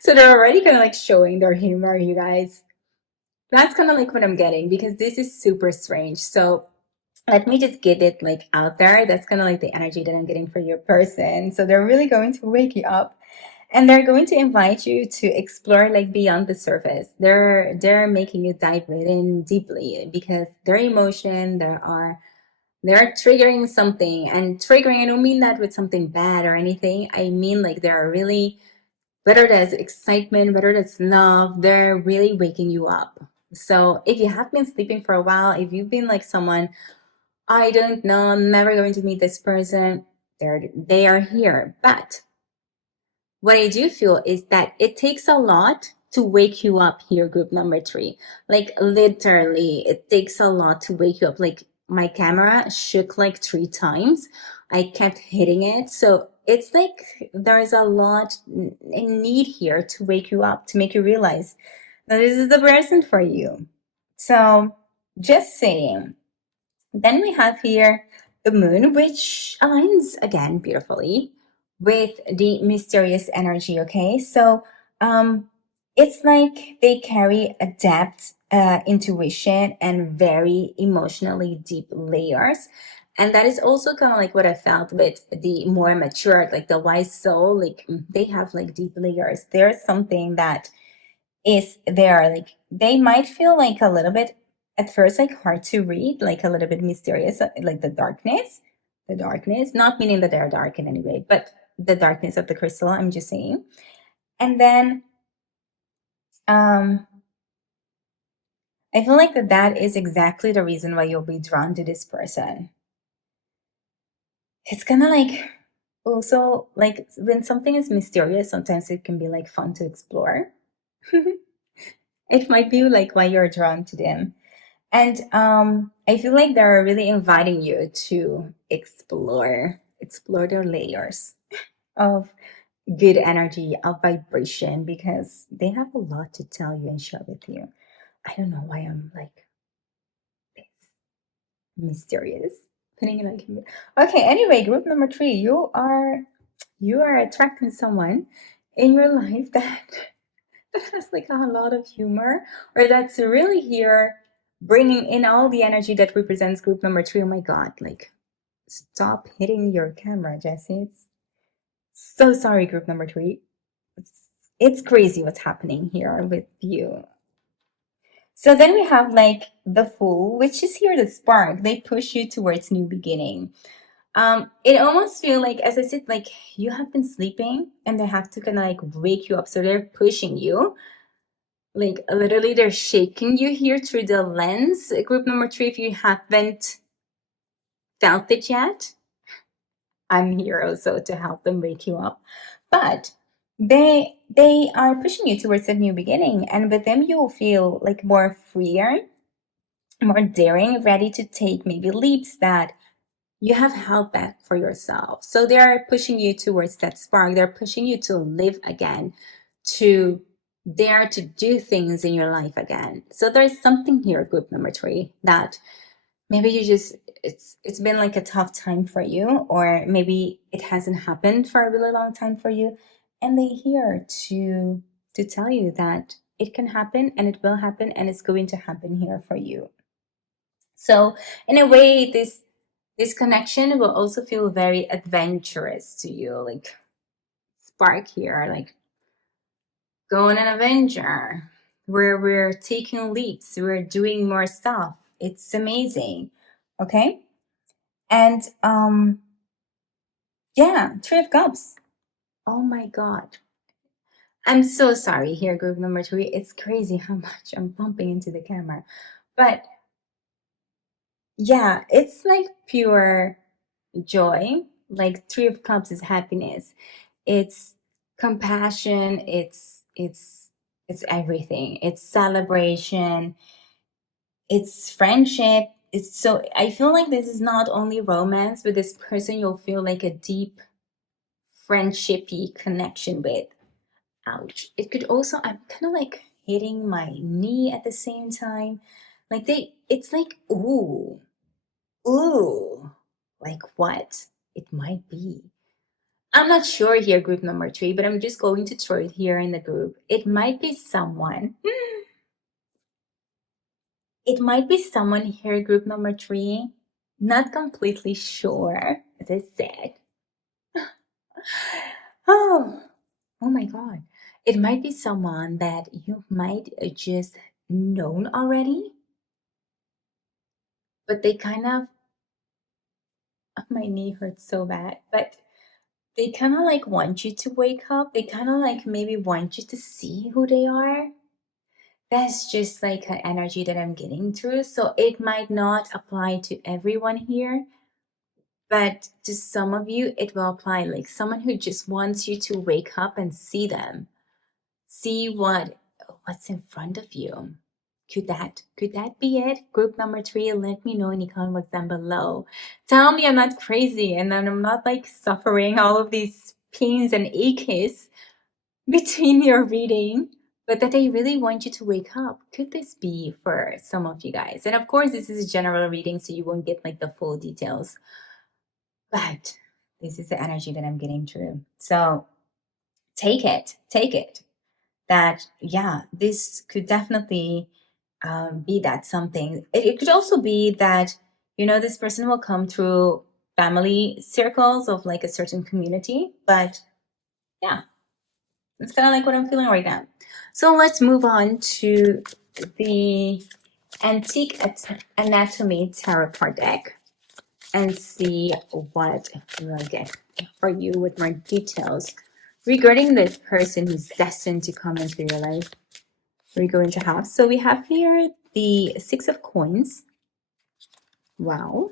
So they're already kind of like showing their humor, you guys. That's kind of like what I'm getting, because this is super strange. So let me just get it like out there. That's kind of like the energy that I'm getting for your person. So they're really going to wake you up, and they're going to invite you to explore like beyond the surface. They're making you dive in deeply, because their emotion, they're triggering something. And triggering, I don't mean that with something bad or anything. I mean like they're really, whether that's excitement, whether that's love, they're really waking you up. So if you have been sleeping for a while, if you've been like someone, I don't know, I'm never going to meet this person, they are here. But what I do feel is that it takes a lot to wake you up here, group number 3. Like literally, it takes a lot to wake you up. Like my camera shook like 3 times. I kept hitting it. So it's like there's a lot in need here to wake you up, to make you realize that this is the person for you. So just saying. Then we have here the moon, which aligns again beautifully with the mysterious energy. Okay, so it's like they carry a depth, intuition, and very emotionally deep layers. And that is also kind of like what I felt with the more mature, like the wise soul. Like they have like deep layers. There's something that is there. Like they might feel like a little bit at first like hard to read, like a little bit mysterious, like the darkness, not meaning that they're dark in any way, but the darkness of the crystal, I'm just saying. And then I feel like that is exactly the reason why you'll be drawn to this person. It's kind of like also like when something is mysterious, sometimes it can be like fun to explore. It might be like why you're drawn to them. And I feel like they're really inviting you to explore their layers of good energy, of vibration, because they have a lot to tell you and share with you. I don't know why I'm like this mysterious. Putting it like, okay, anyway, group number 3, you are attracting someone in your life that that has like a lot of humor, or that's really here bringing in all the energy that represents group number 3. Oh my God, like stop hitting your camera, Jessy. It's so sorry, group number 3. It's crazy what's happening here with you. So then we have like the Fool, which is here the spark. They push you towards new beginning. It almost feel like, as I said, like you have been sleeping and they have to kind of like wake you up. So they're pushing you. Like literally they're shaking you here through the lens. Group number 3, if you haven't felt it yet, I'm here also to help them wake you up. But they are pushing you towards a new beginning, and with them you will feel like more freer, more daring, ready to take maybe leaps that you have held back for yourself. So they are pushing you towards that spark. They're pushing you to live again, to dare to do things in your life again. So there's something here, group number 3, that maybe you just it's been like a tough time for you, or maybe it hasn't happened for a really long time for you, and they're here to tell you that it can happen and it will happen and it's going to happen here for you. So in a way, this connection will also feel very adventurous to you, like spark here, like go on an adventure where we're taking leaps, we're doing more stuff. It's amazing. Okay. And yeah, 3 of Cups. Oh my God. I'm so sorry here, group number 3. It's crazy how much I'm bumping into the camera. But yeah, it's like pure joy. Like 3 of Cups is happiness. It's compassion. It's everything. It's celebration. It's friendship. It's so I feel like this is not only romance. With this person, you'll feel like a deep friendshipy connection with. Ouch. It could also, I'm kind of like hitting my knee at the same time. Like it's like, ooh, like what it might be. I'm not sure here, group number 3, but I'm just going to throw it here in the group. It might be someone. It might be someone here, group number 3. Not completely sure, as I said. Oh, oh my God. It might be someone that you might just known already, but they kind of, oh, my knee hurts so bad, but they kind of like want you to wake up. They kind of like maybe want you to see who they are. That's just like an energy that I'm getting through. So it might not apply to everyone here, but to some of you, it will apply. Like someone who just wants you to wake up and see them, see what's in front of you. Could that be it? Group number 3, let me know in the comments down below. Tell me I'm not crazy and then I'm not like suffering all of these pains and aches between your reading, but that they really want you to wake up. Could this be for some of you guys? And of course, this is a general reading, so you won't get like the full details. But this is the energy that I'm getting through. So take it. That, yeah, this could definitely be that something. It could also be that, this person will come through family circles of like a certain community. But yeah, it's kind of like what I'm feeling right now. So let's move on to the Antique Anatomy Tarot card deck and see what we'll get for you with more details regarding this person who's destined to come into your life. We're going to have. So we have here the 6 of Coins. Wow.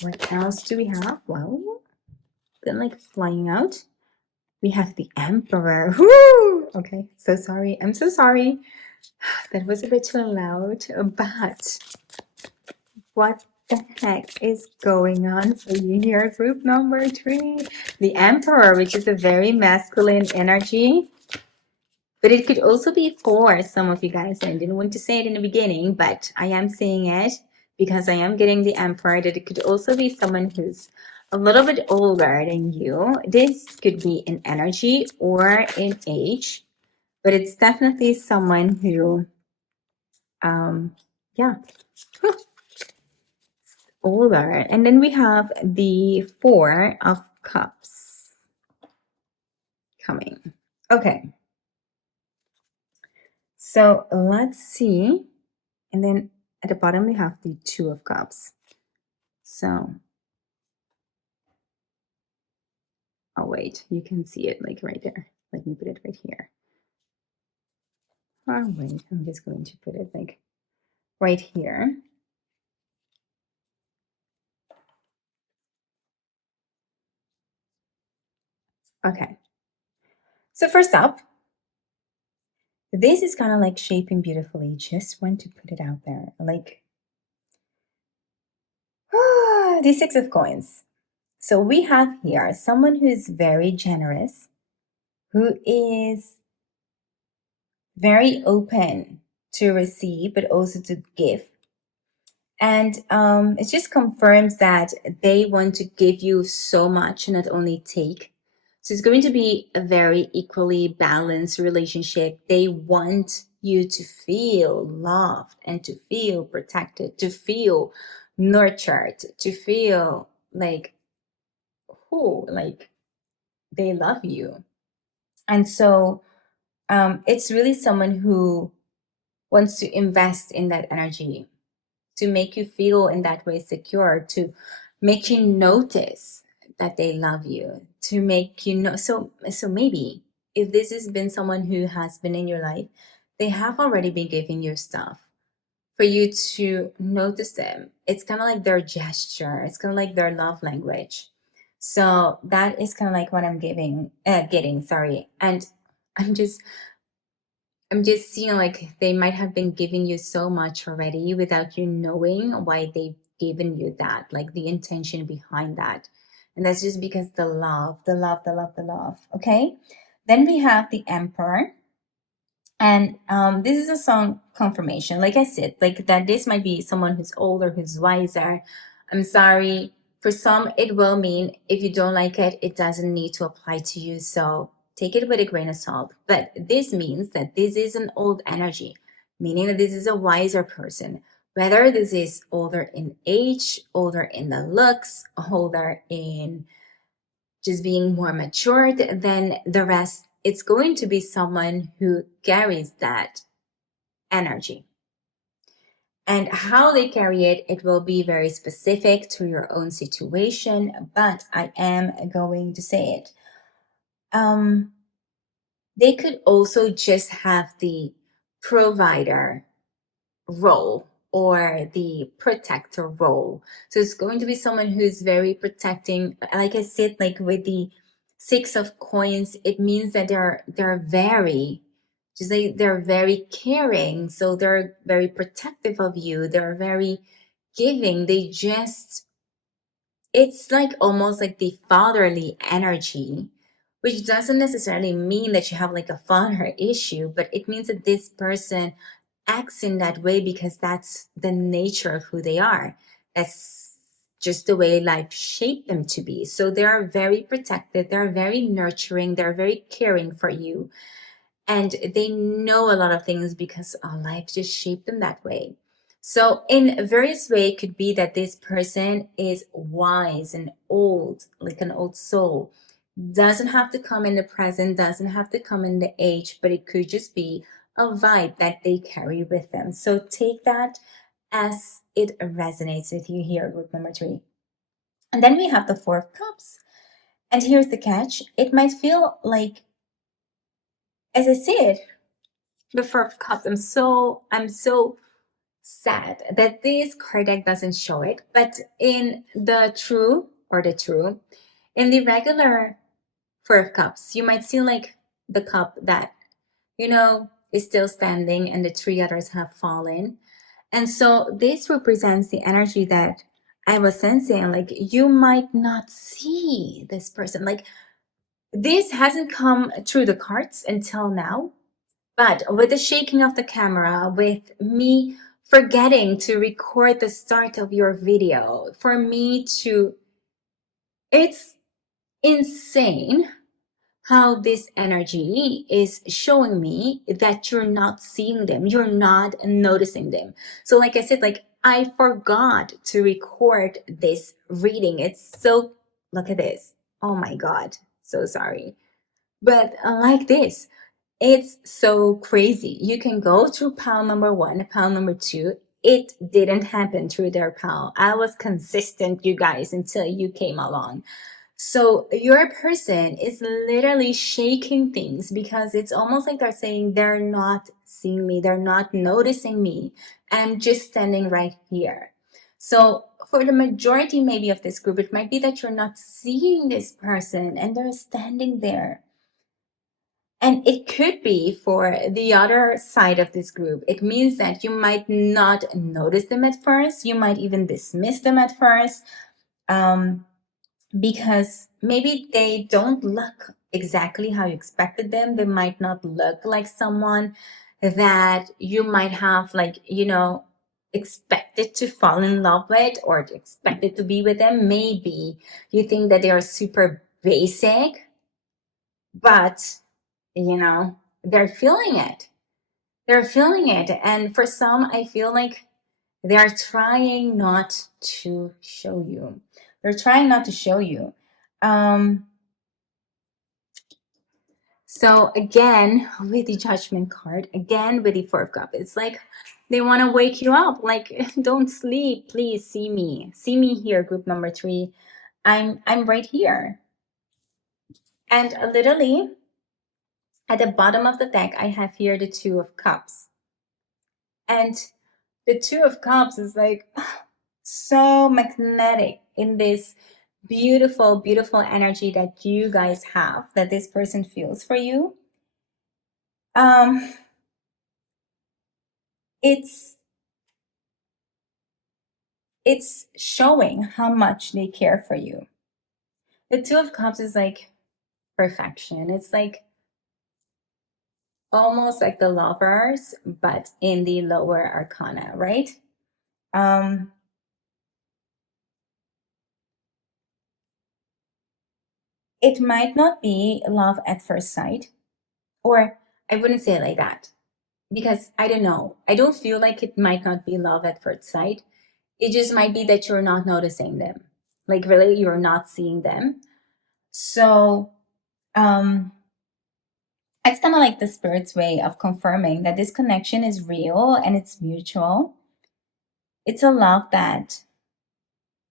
What else do we have? Wow. Then like flying out. We have the Emperor. Woo! Okay, so sorry. I'm so sorry. That was a bit too loud, but what the heck is going on for you here? Group number 3. The Emperor, which is a very masculine energy. But it could also be for some of you guys. I didn't want to say it in the beginning, but I am saying it because I am getting the Emperor. That it could also be someone who's a little bit older than you. This could be in energy or in age, but it's definitely someone who, yeah, older. And then we have the 4 of Cups coming. Okay. So let's see. And then at the bottom, we have the Two of Cups. So, oh, wait, you can see it like right there. Let me put it right here. Oh, wait, I'm just going to put it like right here. Okay. So first up, this is kind of like shaping beautifully. Just want to put it out there. Like, the Six of Coins. So we have here someone who is very generous, who is very open to receive, but also to give. And it just confirms that they want to give you so much and not only take. So it's going to be a very equally balanced relationship. They want you to feel loved and to feel protected, to feel nurtured, to feel like, like they love you. And so it's really someone who wants to invest in that energy, to make you feel in that way secure, to make you notice that they love you, to make you know. So maybe if this has been someone who has been in your life, they have already been giving you stuff for you to notice them. It's kind of like their gesture. It's kind of like their love language. So that is kind of like what I'm getting, sorry. And I'm just seeing like they might have been giving you so much already without you knowing why they've given you that, like the intention behind that. And that's just because the love, the love, the love, the love. Okay. Then we have the Emperor. And this is a song confirmation. Like I said, like that this might be someone who's older, who's wiser. I'm sorry. For some, it will mean if you don't like it, it doesn't need to apply to you. So take it with a grain of salt. But this means that this is an old energy, meaning that this is a wiser person. Whether this is older in age, older in the looks, older in just being more matured than the rest, it's going to be someone who carries that energy. And how they carry it, it will be very specific to your own situation, but I am going to say it. They could also just have the provider role or the protector role. So it's going to be someone who's very protecting. Like I said, like with the Six of Coins, it means that they're very, just like they're very caring. So they're very protective of you. They're very giving. It's like almost like the fatherly energy, which doesn't necessarily mean that you have like a father issue, but it means that this person acts in that way because that's the nature of who they are. That's just the way life shaped them to be. So they are very protected, they're very nurturing, they're very caring for you. And they know a lot of things because life just shaped them that way. So in various way, it could be that this person is wise and old, like an old soul. Doesn't have to come in the present, doesn't have to come in the age, but it could just be a vibe that they carry with them. So take that as it resonates with you here, group number 3. And then we have the Four of Cups. And here's the catch. It might feel like, as I said, the Four of Cups. I'm so sad that this card deck doesn't show it, but in in the regular Four of Cups, you might see like the cup that is still standing and the 3 others have fallen. And so this represents the energy that I was sensing. Like you might not see this person. Like this hasn't come through the cards until now. But with the shaking of the camera, with me forgetting to record the start of your video, it's insane how this energy is showing me that you're not seeing them, you're not noticing them. So like I said, like I forgot to record this reading. Look at this. Oh my God. So sorry. But like this, it's so crazy. You can go through pile number 1, pile number 2. It didn't happen through their pile. I was consistent, you guys, until you came along. So your person is literally shaking things because it's almost like they're saying they're not seeing me, they're not noticing me. I'm just standing right here. So for the majority maybe of this group, it might be that you're not seeing this person and they're standing there. And it could be for the other side of this group. It means that you might not notice them at first. You might even dismiss them at first. Because maybe they don't look exactly how you expected them. They might not look like someone that you might have, like, expected to fall in love with or expected to be with them. Maybe you think that they are super basic, but they're feeling it. They're feeling it. And for some, I feel like they're trying not to show you. They're trying not to show you. So again, with the Judgment card, again with the Four of Cups, it's like they want to wake you up. Like, don't sleep. Please see me. See me here, group number 3. I'm right here. And literally, at the bottom of the deck, I have here the Two of Cups. And the Two of Cups is like so magnetic in this beautiful, beautiful energy that you guys have, that this person feels for you. It's showing how much they care for you. The Two of Cups is like perfection. It's like almost like the Lovers, but in the lower arcana, right? It might not be love at first sight, or I wouldn't say it like that, because I don't know. I don't feel like it might not be love at first sight. It just might be that you're not noticing them. Like, really, you're not seeing them. So, it's kind of like the spirit's way of confirming that this connection is real and it's mutual. It's a love that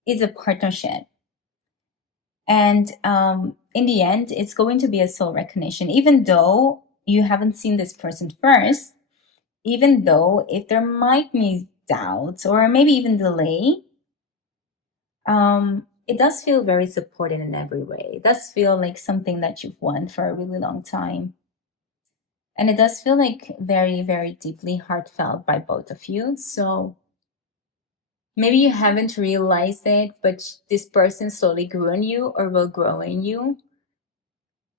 is a partnership. And in the end, it's going to be a soul recognition, even though you haven't seen this person first, even though if there might be doubts or maybe even delay, it does feel very supported in every way. It does feel like something that you've wanted for a really long time. And it does feel like very, very deeply heartfelt by both of you. So maybe you haven't realized it, but this person slowly grew on you or will grow in you.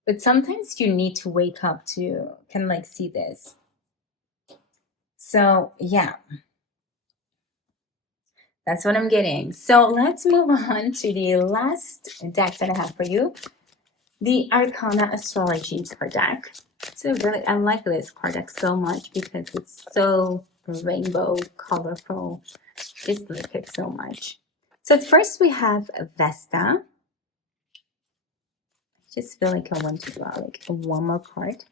But sometimes you need to wake up to kind of like see this. So yeah, that's what I'm getting. So let's move on to the last deck that I have for you. The Arcana Astrology card deck. So really, I like this card deck so much because it's so rainbow, colorful. Just like it so much. So at first we have Vesta. I just feel like I want to draw like one more card.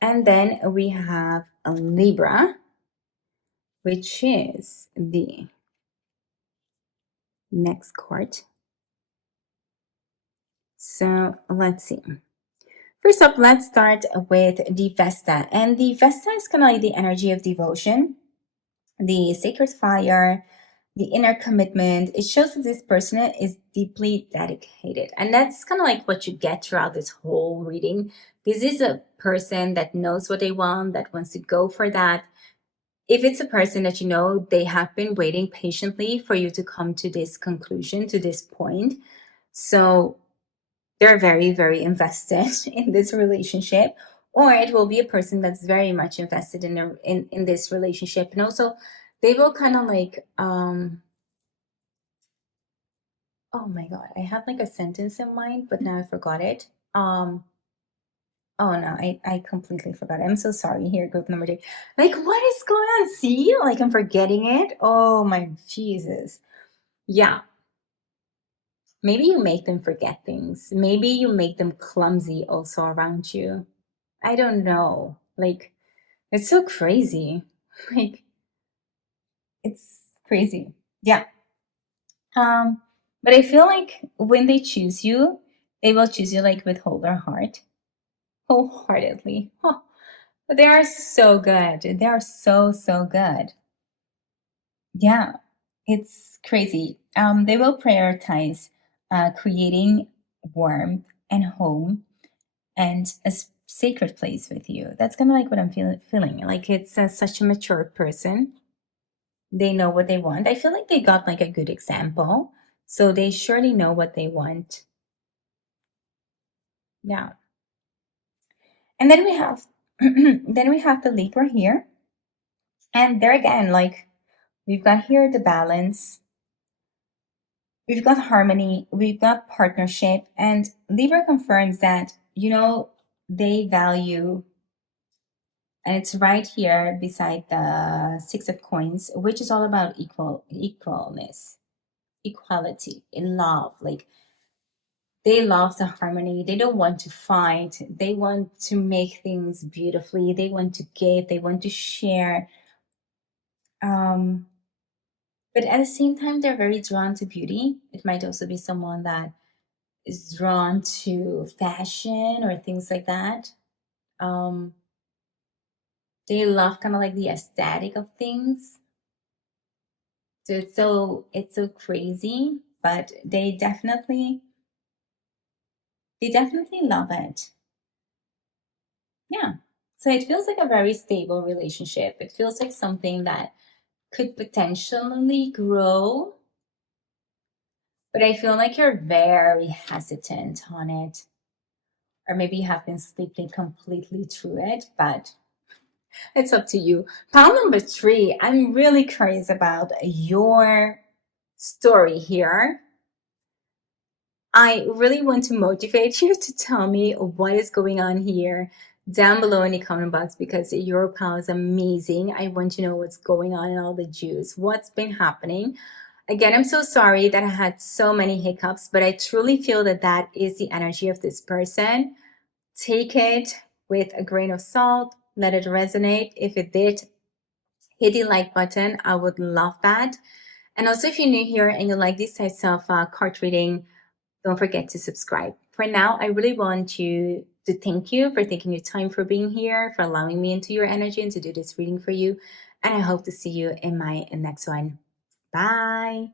And then we have a Libra, which is the next card. So let's see. First up, let's start with the Vesta. And the Vesta is kind of like the energy of devotion, the sacred fire, the inner commitment. It shows that this person is deeply dedicated. And that's kind of like what you get throughout this whole reading. This is a person that knows what they want, that wants to go for that. If it's a person that they have been waiting patiently for you to come to this conclusion, to this point. So they're very, very invested in this relationship. Or it will be a person that's very much invested in this relationship. And also, they will kind of like, oh my God, I had like a sentence in mind, but now I forgot it. Oh no, I completely forgot. I'm so sorry. Here, group number 2. Like, what is going on? See, like I'm forgetting it. Oh my Jesus. Yeah. Maybe you make them forget things. Maybe you make them clumsy also around you. I don't know. Like, it's so crazy. Like, it's crazy. Yeah. Um, but I feel like when they choose you, they will choose you like with whole their heart, wholeheartedly. Huh. But they are so good. They are so, so good. Yeah, it's crazy. They will prioritize creating warmth and home and a sacred place with you. That's kind of like what I'm feeling. Like it's such a mature person. They know what they want. I feel like they got like a good example. So they surely know what they want. Yeah. And then we have then we have the Libra here. And there again, like we've got here the balance, we've got harmony, we've got partnership, and Libra confirms that, they value, and it's right here beside the Six of Coins, which is all about equalness, equality in love. Like they love the harmony. They don't want to fight. They want to make things beautifully. They want to give. They want to share. Um, but at the same time, they're very drawn to beauty. It might also be someone that is drawn to fashion or things like that. Um, they love kind of like the aesthetic of things. So it's so crazy, but they definitely love it. Yeah. So it feels like a very stable relationship. It feels like something that could potentially grow, but I feel like you're very hesitant on it. Or maybe you have been sleeping completely through it, but it's up to you. Pile number 3, I'm really curious about your story here. I really want to motivate you to tell me what is going on here down below in the comment box because your pile is amazing. I want to know what's going on in all the juice. What's been happening? Again, I'm so sorry that I had so many hiccups, but I truly feel that that is the energy of this person. Take it with a grain of salt. Let it resonate. If it did, hit the like button. I would love that. And also, if you're new here and you like these types of card reading, don't forget to subscribe. For now, I really want you to thank you for taking your time for being here, for allowing me into your energy and to do this reading for you. And I hope to see you in my next one. Bye.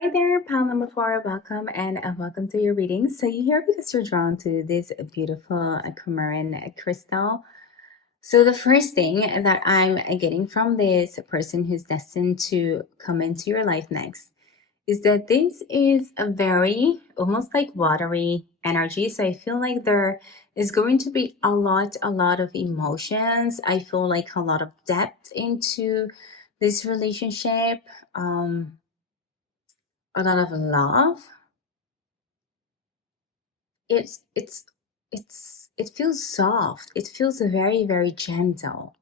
Hi there, pal number 4. Welcome and welcome to your reading. So you're here because you're drawn to this beautiful aquamarine crystal. So the first thing that I'm getting from this person who's destined to come into your life next is that this is a very almost like watery energy. So I feel like there is going to be a lot of emotions. I feel like a lot of depth into this relationship. A lot of love. It feels soft. It feels very, very gentle.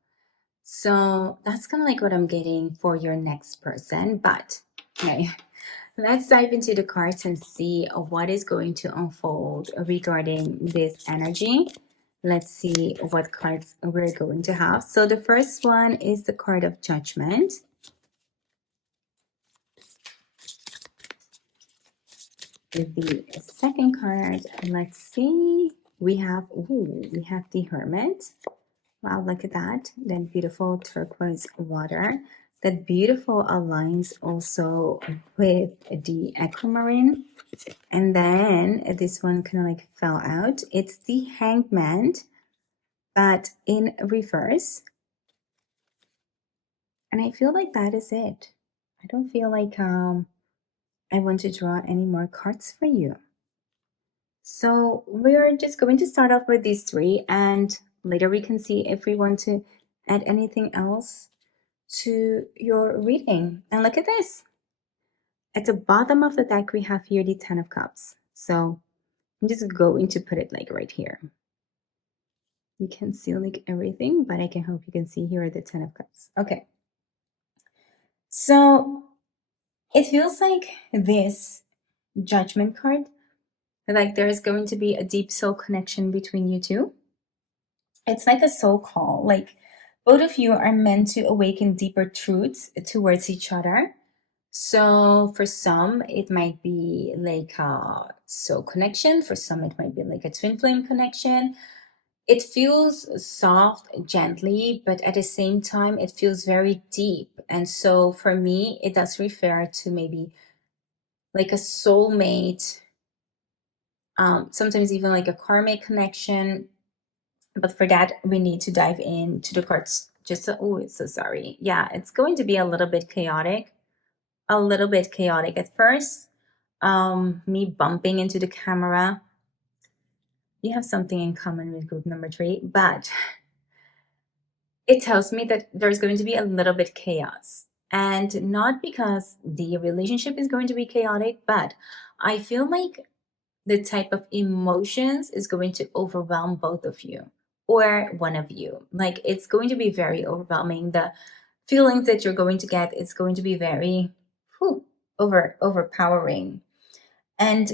So that's kind of like what I'm getting for your next person. But okay, let's dive into the cards and see what is going to unfold regarding this energy. Let's see what cards we're going to have. So the first one is the card of Judgment. The second card, let's see. We have the Hermit. Wow, look at that. Then beautiful turquoise water. That beautiful aligns also with the aquamarine. And then this one kind of like fell out. It's the Hangman, but in reverse. And I feel like that is it. I don't feel like I want to draw any more cards for you. So we're just going to start off with these 3 and later we can see if we want to add anything else to your reading. And look at this. At the bottom of the deck, we have here the 10 of Cups. So I'm just going to put it like right here. You can see like everything, but I can hope you can see here the 10 of Cups. Okay. So it feels like this Judgment card. Like there is going to be a deep soul connection between you two. It's like a soul call. Like both of you are meant to awaken deeper truths towards each other. So for some, it might be like a soul connection. For some, it might be like a twin flame connection. It feels soft, gently, but at the same time, it feels very deep. And so for me, it does refer to maybe like a soulmate, sometimes even like a karmic connection. But for that, we need to dive into the cards. Just so, oh, it's so sorry. Yeah, it's going to be a little bit chaotic, at first. Me bumping into the camera. You have something in common with group number 3, but it tells me that there's going to be a little bit chaos. And not because the relationship is going to be chaotic, but I feel like the type of emotions is going to overwhelm both of you or one of you. Like it's going to be very overwhelming. The feelings that you're going to get is going to be very overpowering. And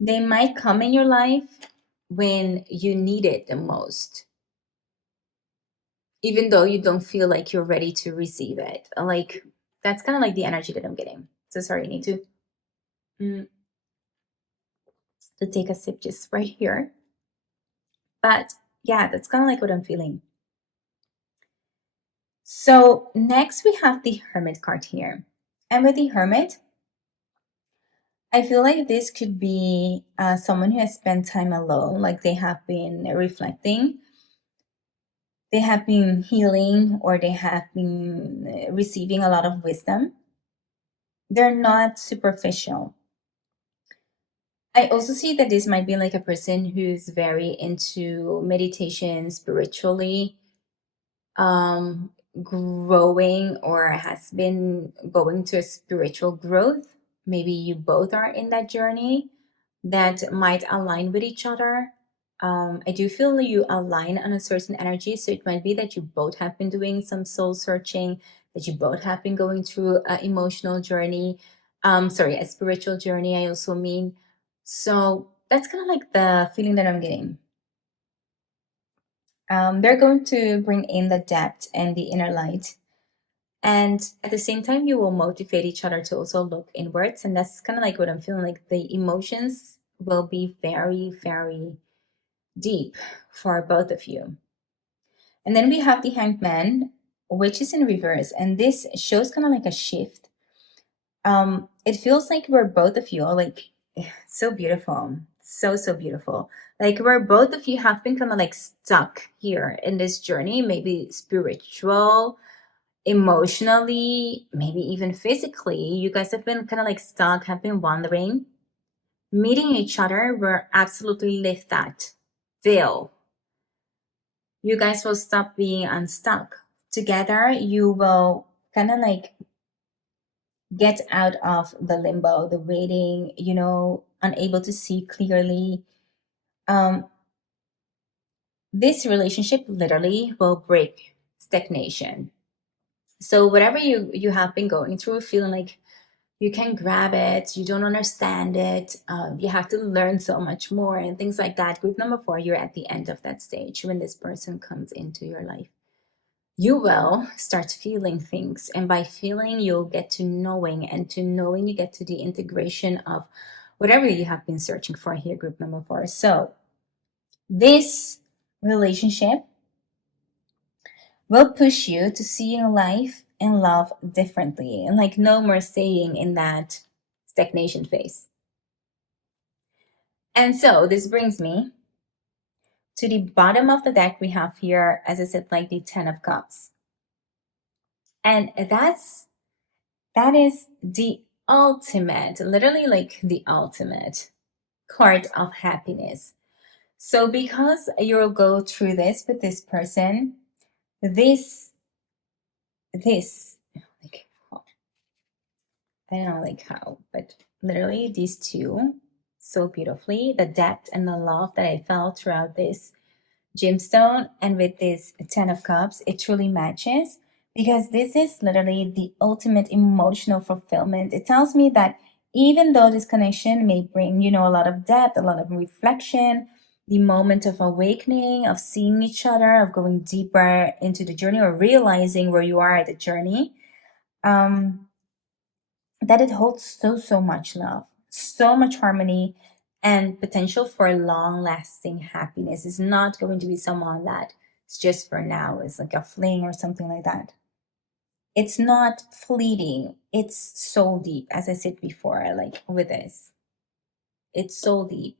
they might come in your life when you need it the most, even though you don't feel like you're ready to receive it. Like that's kind of like the energy that I'm getting. So sorry, I need mm, to take a sip just right here. But yeah, that's kind of like what I'm feeling. So next we have the Hermit card here. And with the Hermit, I feel like this could be someone who has spent time alone, like they have been reflecting, they have been healing, or they have been receiving a lot of wisdom. They're not superficial. I also see that this might be like a person who's very into meditation spiritually, um, growing or has been going to a spiritual growth. Maybe you both are in that journey that might align with each other. I do feel you align on a certain energy, so it might be that you both have been doing some soul searching, that you both have been going through an emotional journey. Sorry, a spiritual journey, I also mean. So that's kind of like the feeling that I'm getting. They're going to bring in the depth and the inner light. And at the same time, you will motivate each other to also look inwards. And that's kind of like what I'm feeling like the emotions will be very, very deep for both of you. And then we have the Hanged Man, which is in reverse. And this shows kind of like a shift. It feels like we're both of you like so beautiful, so beautiful. Like where both of you have been kind of like stuck here in this journey, maybe spiritual, emotionally, maybe even physically. You guys have been kind of like stuck, have been wandering. Meeting each other will absolutely lift that veil. You guys will stop being unstuck. Together, you will kind of like get out of the limbo, the waiting, unable to see clearly. Um, this relationship literally will break stagnation. So whatever you have been going through, feeling like you can grab it, you don't understand it, you have to learn so much more and things like that. Group number 4, you're at the end of that stage when this person comes into your life. You will start feeling things, and by feeling you'll get to knowing, and to knowing you get to the integration of whatever you have been searching for here, group number 4. So this relationship will push you to seeing life and love differently, and like no more staying in that stagnation phase. And so this brings me to the bottom of the deck. We have here, as I said, like the 10 of Cups. And that is the ultimate, literally like the ultimate card of happiness. So because you'll go through this with this person, this like, I don't know like how, but literally these two so beautifully, the depth and the love that I felt throughout this gemstone and with this 10 of Cups, it truly matches because this is literally the ultimate emotional fulfillment. It tells me that even though this connection may bring, a lot of depth, a lot of reflection, the moment of awakening, of seeing each other, of going deeper into the journey or realizing where you are at the journey, that it holds so much love, so much harmony, and potential for long lasting happiness. It's not going to be someone that it's just for now, it's like a fling or something like that. It's not fleeting, it's soul deep, as I said before, like with this. It's soul deep.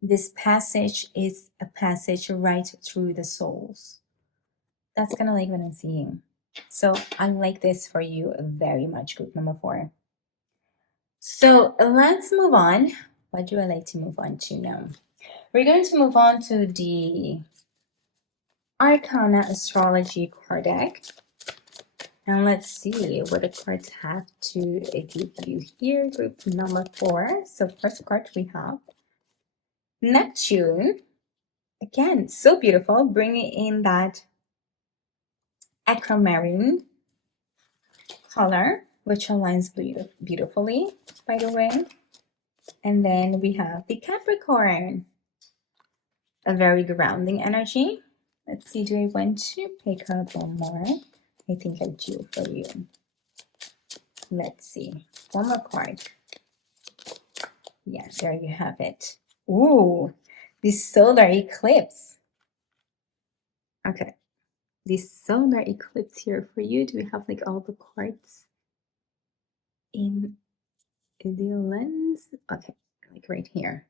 This passage is a passage right through the souls. That's kind of like what I'm seeing. So I like this for you very much, group number 4. So let's move on. What do I like to move on to now? We're going to move on to the Arcana Astrology card deck. And let's see what the cards have to give you here. Group number 4. So first card we have Neptune. Again, so beautiful, bringing in that aquamarine color, which aligns beautifully, by the way. And then we have the Capricorn, a very grounding energy. Let's see, do I want to pick up one more? I think I do for you. Let's see, one more card. Yeah, there you have it. Ooh, the solar eclipse. Okay, the solar eclipse here for you. Do we have like all the cards in the lens? Okay, like right here.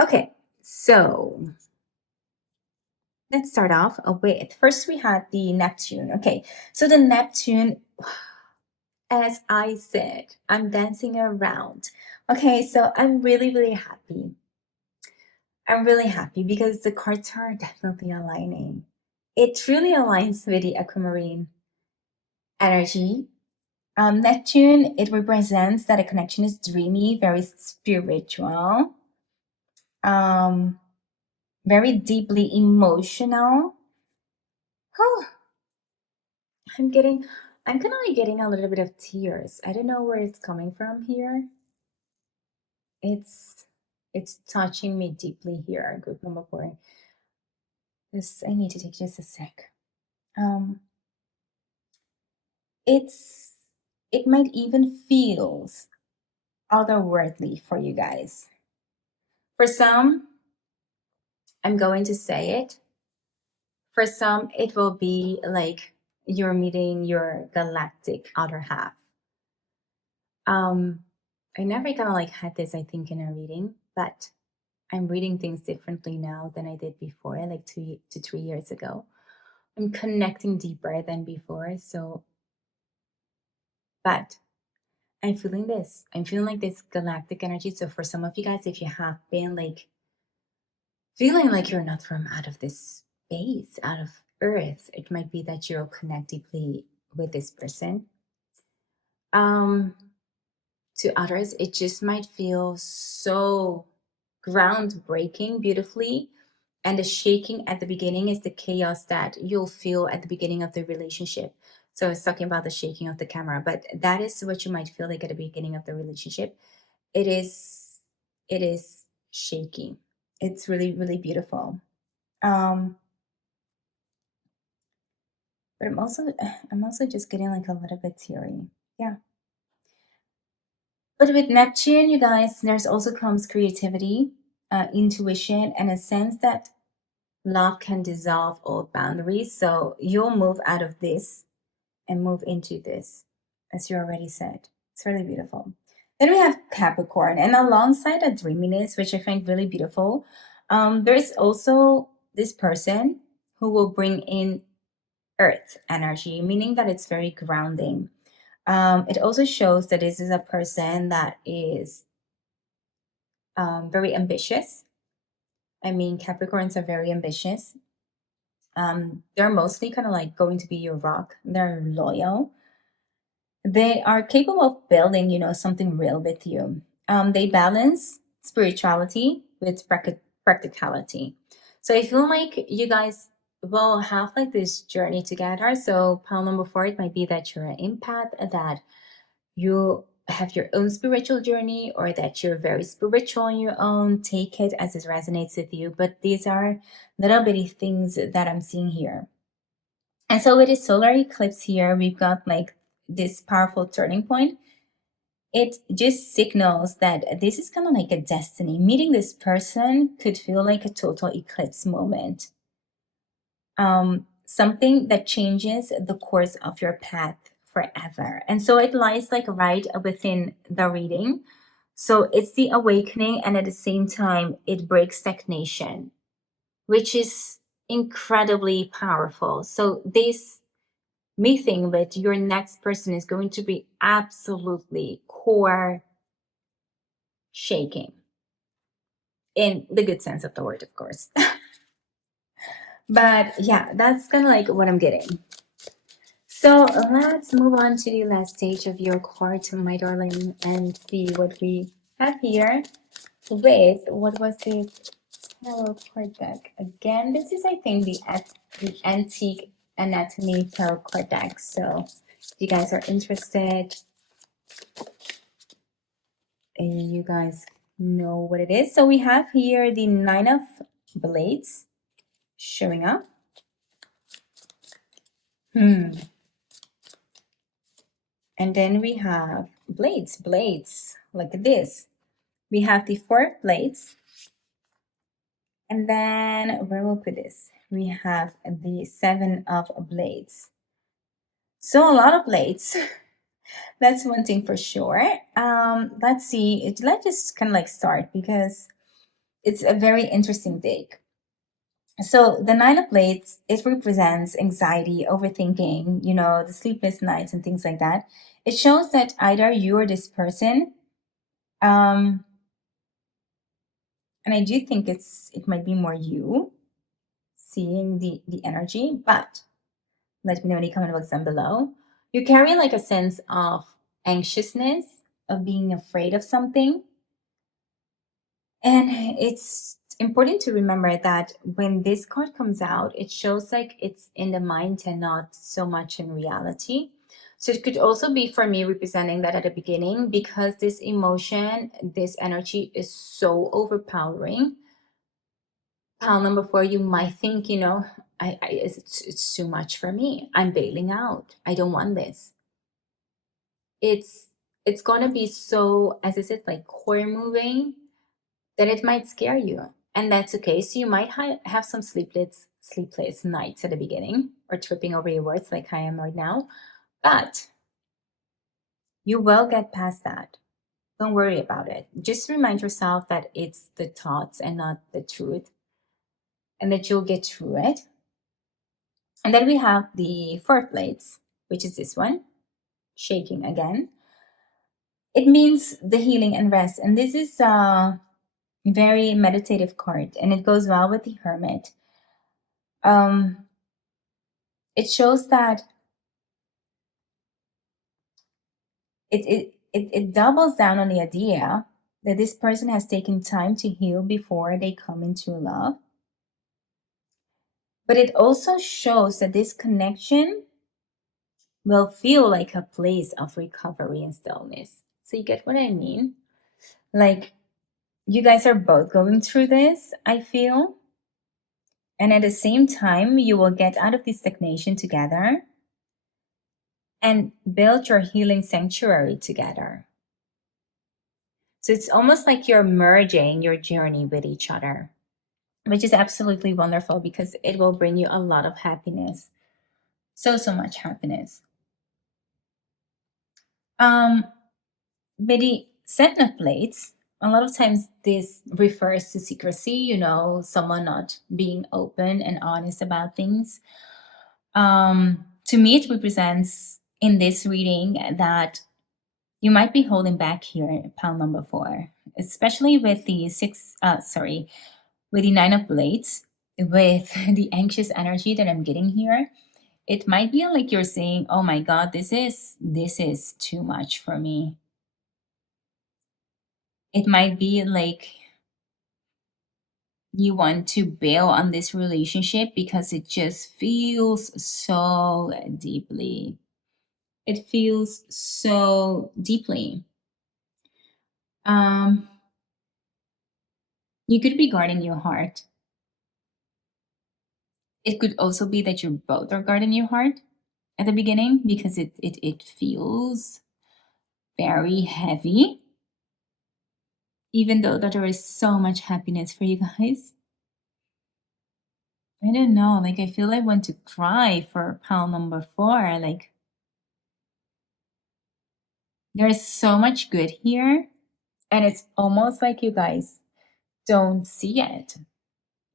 Okay, so let's start off with, first we had the Neptune. Okay, so the Neptune, as I said, I'm dancing around. Okay, so I'm really happy. I'm really happy because the cards are definitely aligning. It truly aligns with the aquamarine energy. Neptune, it represents that a connection is dreamy, very spiritual, very deeply emotional. Oh, I'm kind of like getting a little bit of tears. I don't know where it's coming from here. It's touching me deeply here, group number 4. I need to take just a sec. It might even feels otherworldly for you guys. For some, I'm going to say it. For some, it will be like you're meeting your galactic other half. I never kind of like had this, I think, in a reading, but I'm reading things differently now than I did before, like 2 to 3 years ago. I'm connecting deeper than before. So, but I'm feeling this. I'm feeling like this galactic energy. So for some of you guys, if you have been like feeling like you're not from out of this space, out of Earth, it might be that you'll connect deeply with this person. To others, it just might feel so groundbreaking beautifully. And the shaking at the beginning is the chaos that you'll feel at the beginning of the relationship. So I was talking about the shaking of the camera, but that is what you might feel like at the beginning of the relationship. It is shaky. It's really beautiful. But I'm also just getting like a little bit teary. Yeah. But with Neptune, you guys, there's also comes creativity, intuition, and a sense that love can dissolve old boundaries. So you'll move out of this and move into this, as you already said. It's really beautiful. Then we have Capricorn, and alongside a dreaminess, which I find really beautiful, there's also this person who will bring in earth energy, meaning that it's very grounding. It also shows that this is a person that is very ambitious. I mean, Capricorns are very ambitious. They're mostly kind of like going to be your rock. They're loyal. They are capable of building, something real with you. They balance spirituality with practicality. So I feel like you guys will have like this journey together. So pile number 4, it might be that you're an empath, that you have your own spiritual journey, or that you're very spiritual on your own. Take it as it resonates with you. But these are little bitty things that I'm seeing here. And so with the solar eclipse here, we've got like this powerful turning point. It just signals that this is kind of like a destiny. Meeting this person could feel like a total eclipse moment. Something that changes the course of your path forever. And so it lies like right within the reading. So it's the awakening, and at the same time, it breaks stagnation, which is incredibly powerful. So this meeting with your next person is going to be absolutely core shaking, in the good sense of the word, of course. But yeah, that's kind of like what I'm getting. So let's move on to the last stage of your card, my darling, and see what we have here with, what was this tarot card deck? Again, this is, I think, the Antique Anatomy Tarot card deck. So if you guys are interested, you guys know what it is. So we have here the 9 of Blades showing up. And then we have blades, like this. We have the 4 of Blades. And then, where will we put this? We have the 7 of Blades. So a lot of blades. That's one thing for sure. Let's see. Let's just kind of like start, because it's a very interesting deck. So the 9 of Blades, it represents anxiety, overthinking, the sleepless nights and things like that. It shows that either you or this person, and I do think it might be more you seeing the energy, but let me know in the comment box down below. You carry like a sense of anxiousness, of being afraid of something. And it's important to remember that when this card comes out, it shows like it's in the mind and not so much in reality. So it could also be, for me, representing that at the beginning, because this emotion, this energy is so overpowering. Pile number 4, you might think, it's too much for me. I'm bailing out. I don't want this. It's gonna be so, as I said, like core moving, that it might scare you, and that's okay. So you might have some sleepless nights at the beginning, or tripping over your words like I am right now, but you will get past that. Don't worry about it. Just remind yourself that it's the thoughts and not the truth, and that you'll get through it. And then we have the 4 of Blades, which is this one, shaking again. It means the healing and rest, and this is a very meditative card, and it goes well with the Hermit. It shows that it doubles down on the idea that this person has taken time to heal before they come into love. But it also shows that this connection will feel like a place of recovery and stillness. So you get what I mean? Like, you guys are both going through this, I feel. And at the same time, you will get out of this stagnation together and build your healing sanctuary together. So it's almost like you're merging your journey with each other, which is absolutely wonderful, because it will bring you a lot of happiness. So much happiness. With the 7 of Blades, a lot of times this refers to secrecy, someone not being open and honest about things. To me, it represents in this reading that you might be holding back here, pile number 4, especially with the with the 9 of Blades, with the anxious energy that I'm getting here. It might be like you're saying, oh my God, this is too much for me. It might be like You want to bail on this relationship because it just feels so deeply. It feels so deeply. Um, you could be guarding your heart. It could also be that you both are guarding your heart at the beginning because it feels very heavy, even though that there is so much happiness for you guys. I don't know, like I feel I want to cry for pile number 4. Like there's so much good here, and it's almost like you guys don't see it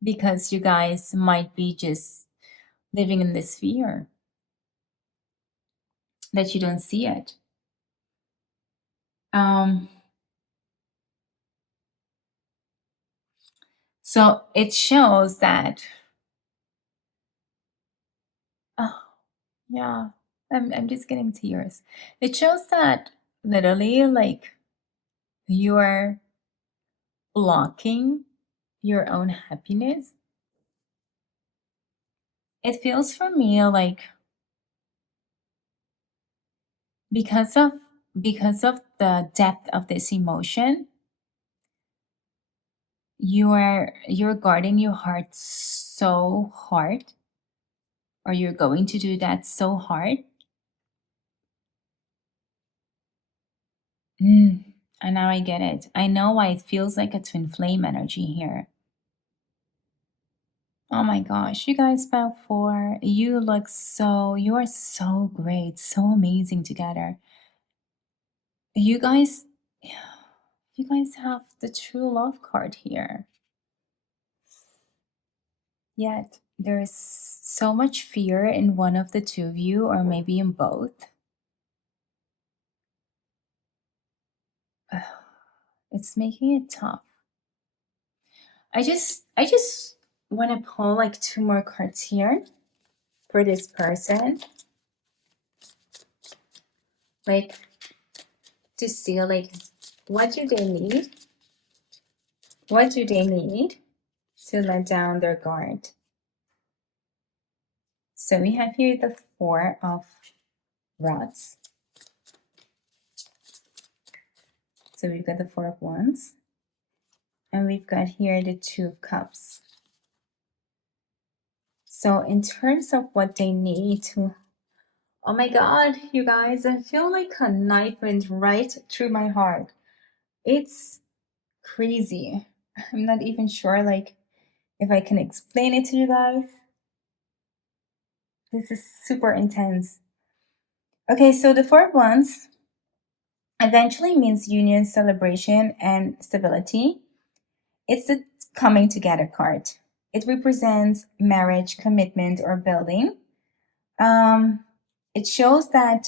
because you guys might be just living in this fear that you don't see it. Um, so it shows that, oh, yeah, I'm just getting tears. It shows that literally, like, you are blocking your own happiness. It feels for me like because of the depth of this emotion, you're guarding your heart so hard, or you're going to do that so hard. And now I get it. I know why it feels like a twin flame energy here. Oh my gosh, you guys, fell 4. You are so great, so amazing together. You guys, you guys have the true love card here. Yet there's so much fear in one of the two of you, or maybe in both. It's making it tough. I just want to pull like 2 more cards here for this person. Like to see like what do they need? What do they need to let down their guard? So we have here the 4 of Rods. So we've got the 4 of Wands. And we've got here the 2 of Cups. So in terms of what they need to, oh my God, you guys, I feel like a knife went right through my heart. It's crazy. I'm not even sure like if I can explain it to you guys. This is super intense. Okay, so the 4 of Wands eventually means union, celebration, and stability. It's the coming together card. It represents marriage, commitment, or building. It shows that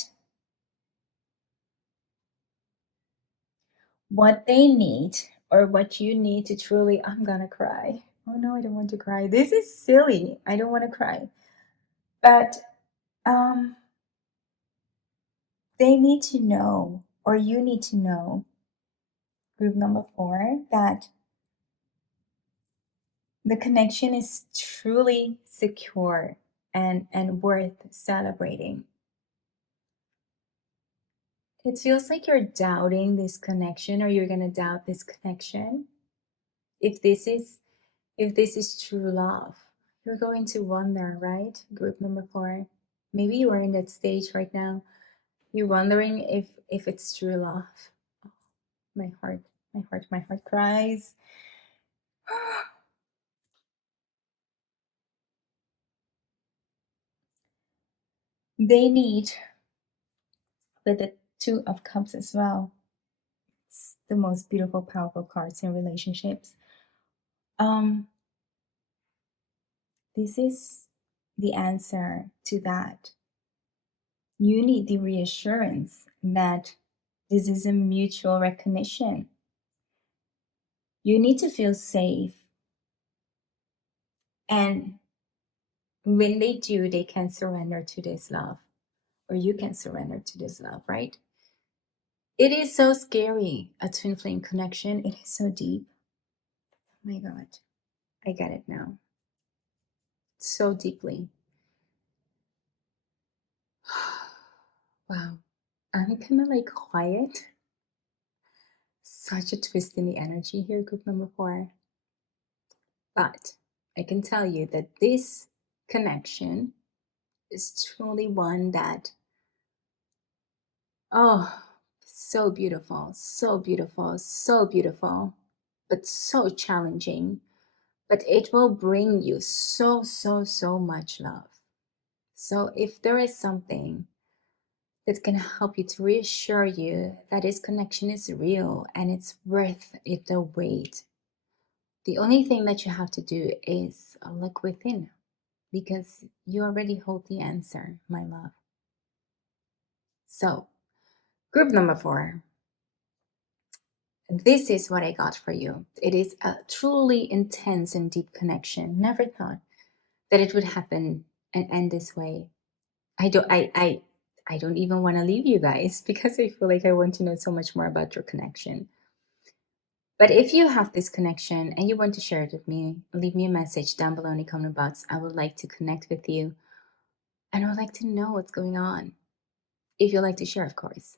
what they need or what you need to truly, I'm gonna cry. Oh no, I don't want to cry. This is silly. I don't want to cry. But they need to know, or you need to know, group number 4, that the connection is truly secure and worth celebrating. It feels like you're doubting this connection, or you're gonna doubt this connection. If this is true love, you're going to wonder, right? Group number 4. Maybe you are in that stage right now. You're wondering if it's true love. Oh, my heart cries. They need, with the 2 of Cups as well. It's the most beautiful, powerful cards in relationships. This is the answer to that. You need the reassurance that this is a mutual recognition. You need to feel safe. And when they do, they can surrender to this love, or you can surrender to this love, right? It is so scary, a twin flame connection. It is so deep. Oh my God. I get it now. So deeply. Wow. I'm kind of like quiet. Such a twist in the energy here, group number 4. But I can tell you that this connection is truly one that, oh, so beautiful, so beautiful, so beautiful, but so challenging. But it will bring you so, so, so much love. So if there is something that can help you to reassure you that this connection is real and it's worth it the wait, the only thing that you have to do is look within, because you already hold the answer, my love. So, group number 4, this is what I got for you. It is a truly intense and deep connection. Never thought that it would happen and end this way. I don't even want to leave you guys because I feel like I want to know so much more about your connection. But if you have this connection and you want to share it with me, leave me a message down below in the comment box. I would like to connect with you and I would like to know what's going on. If you'd like to share, of course.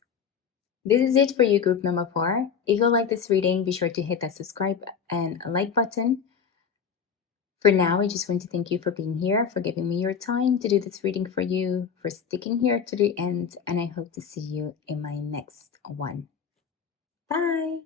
This is it for you, group number 4. If you like this reading, be sure to hit that subscribe and like button. For now, I just want to thank you for being here, for giving me your time to do this reading for you, for sticking here to the end, and I hope to see you in my next one. Bye!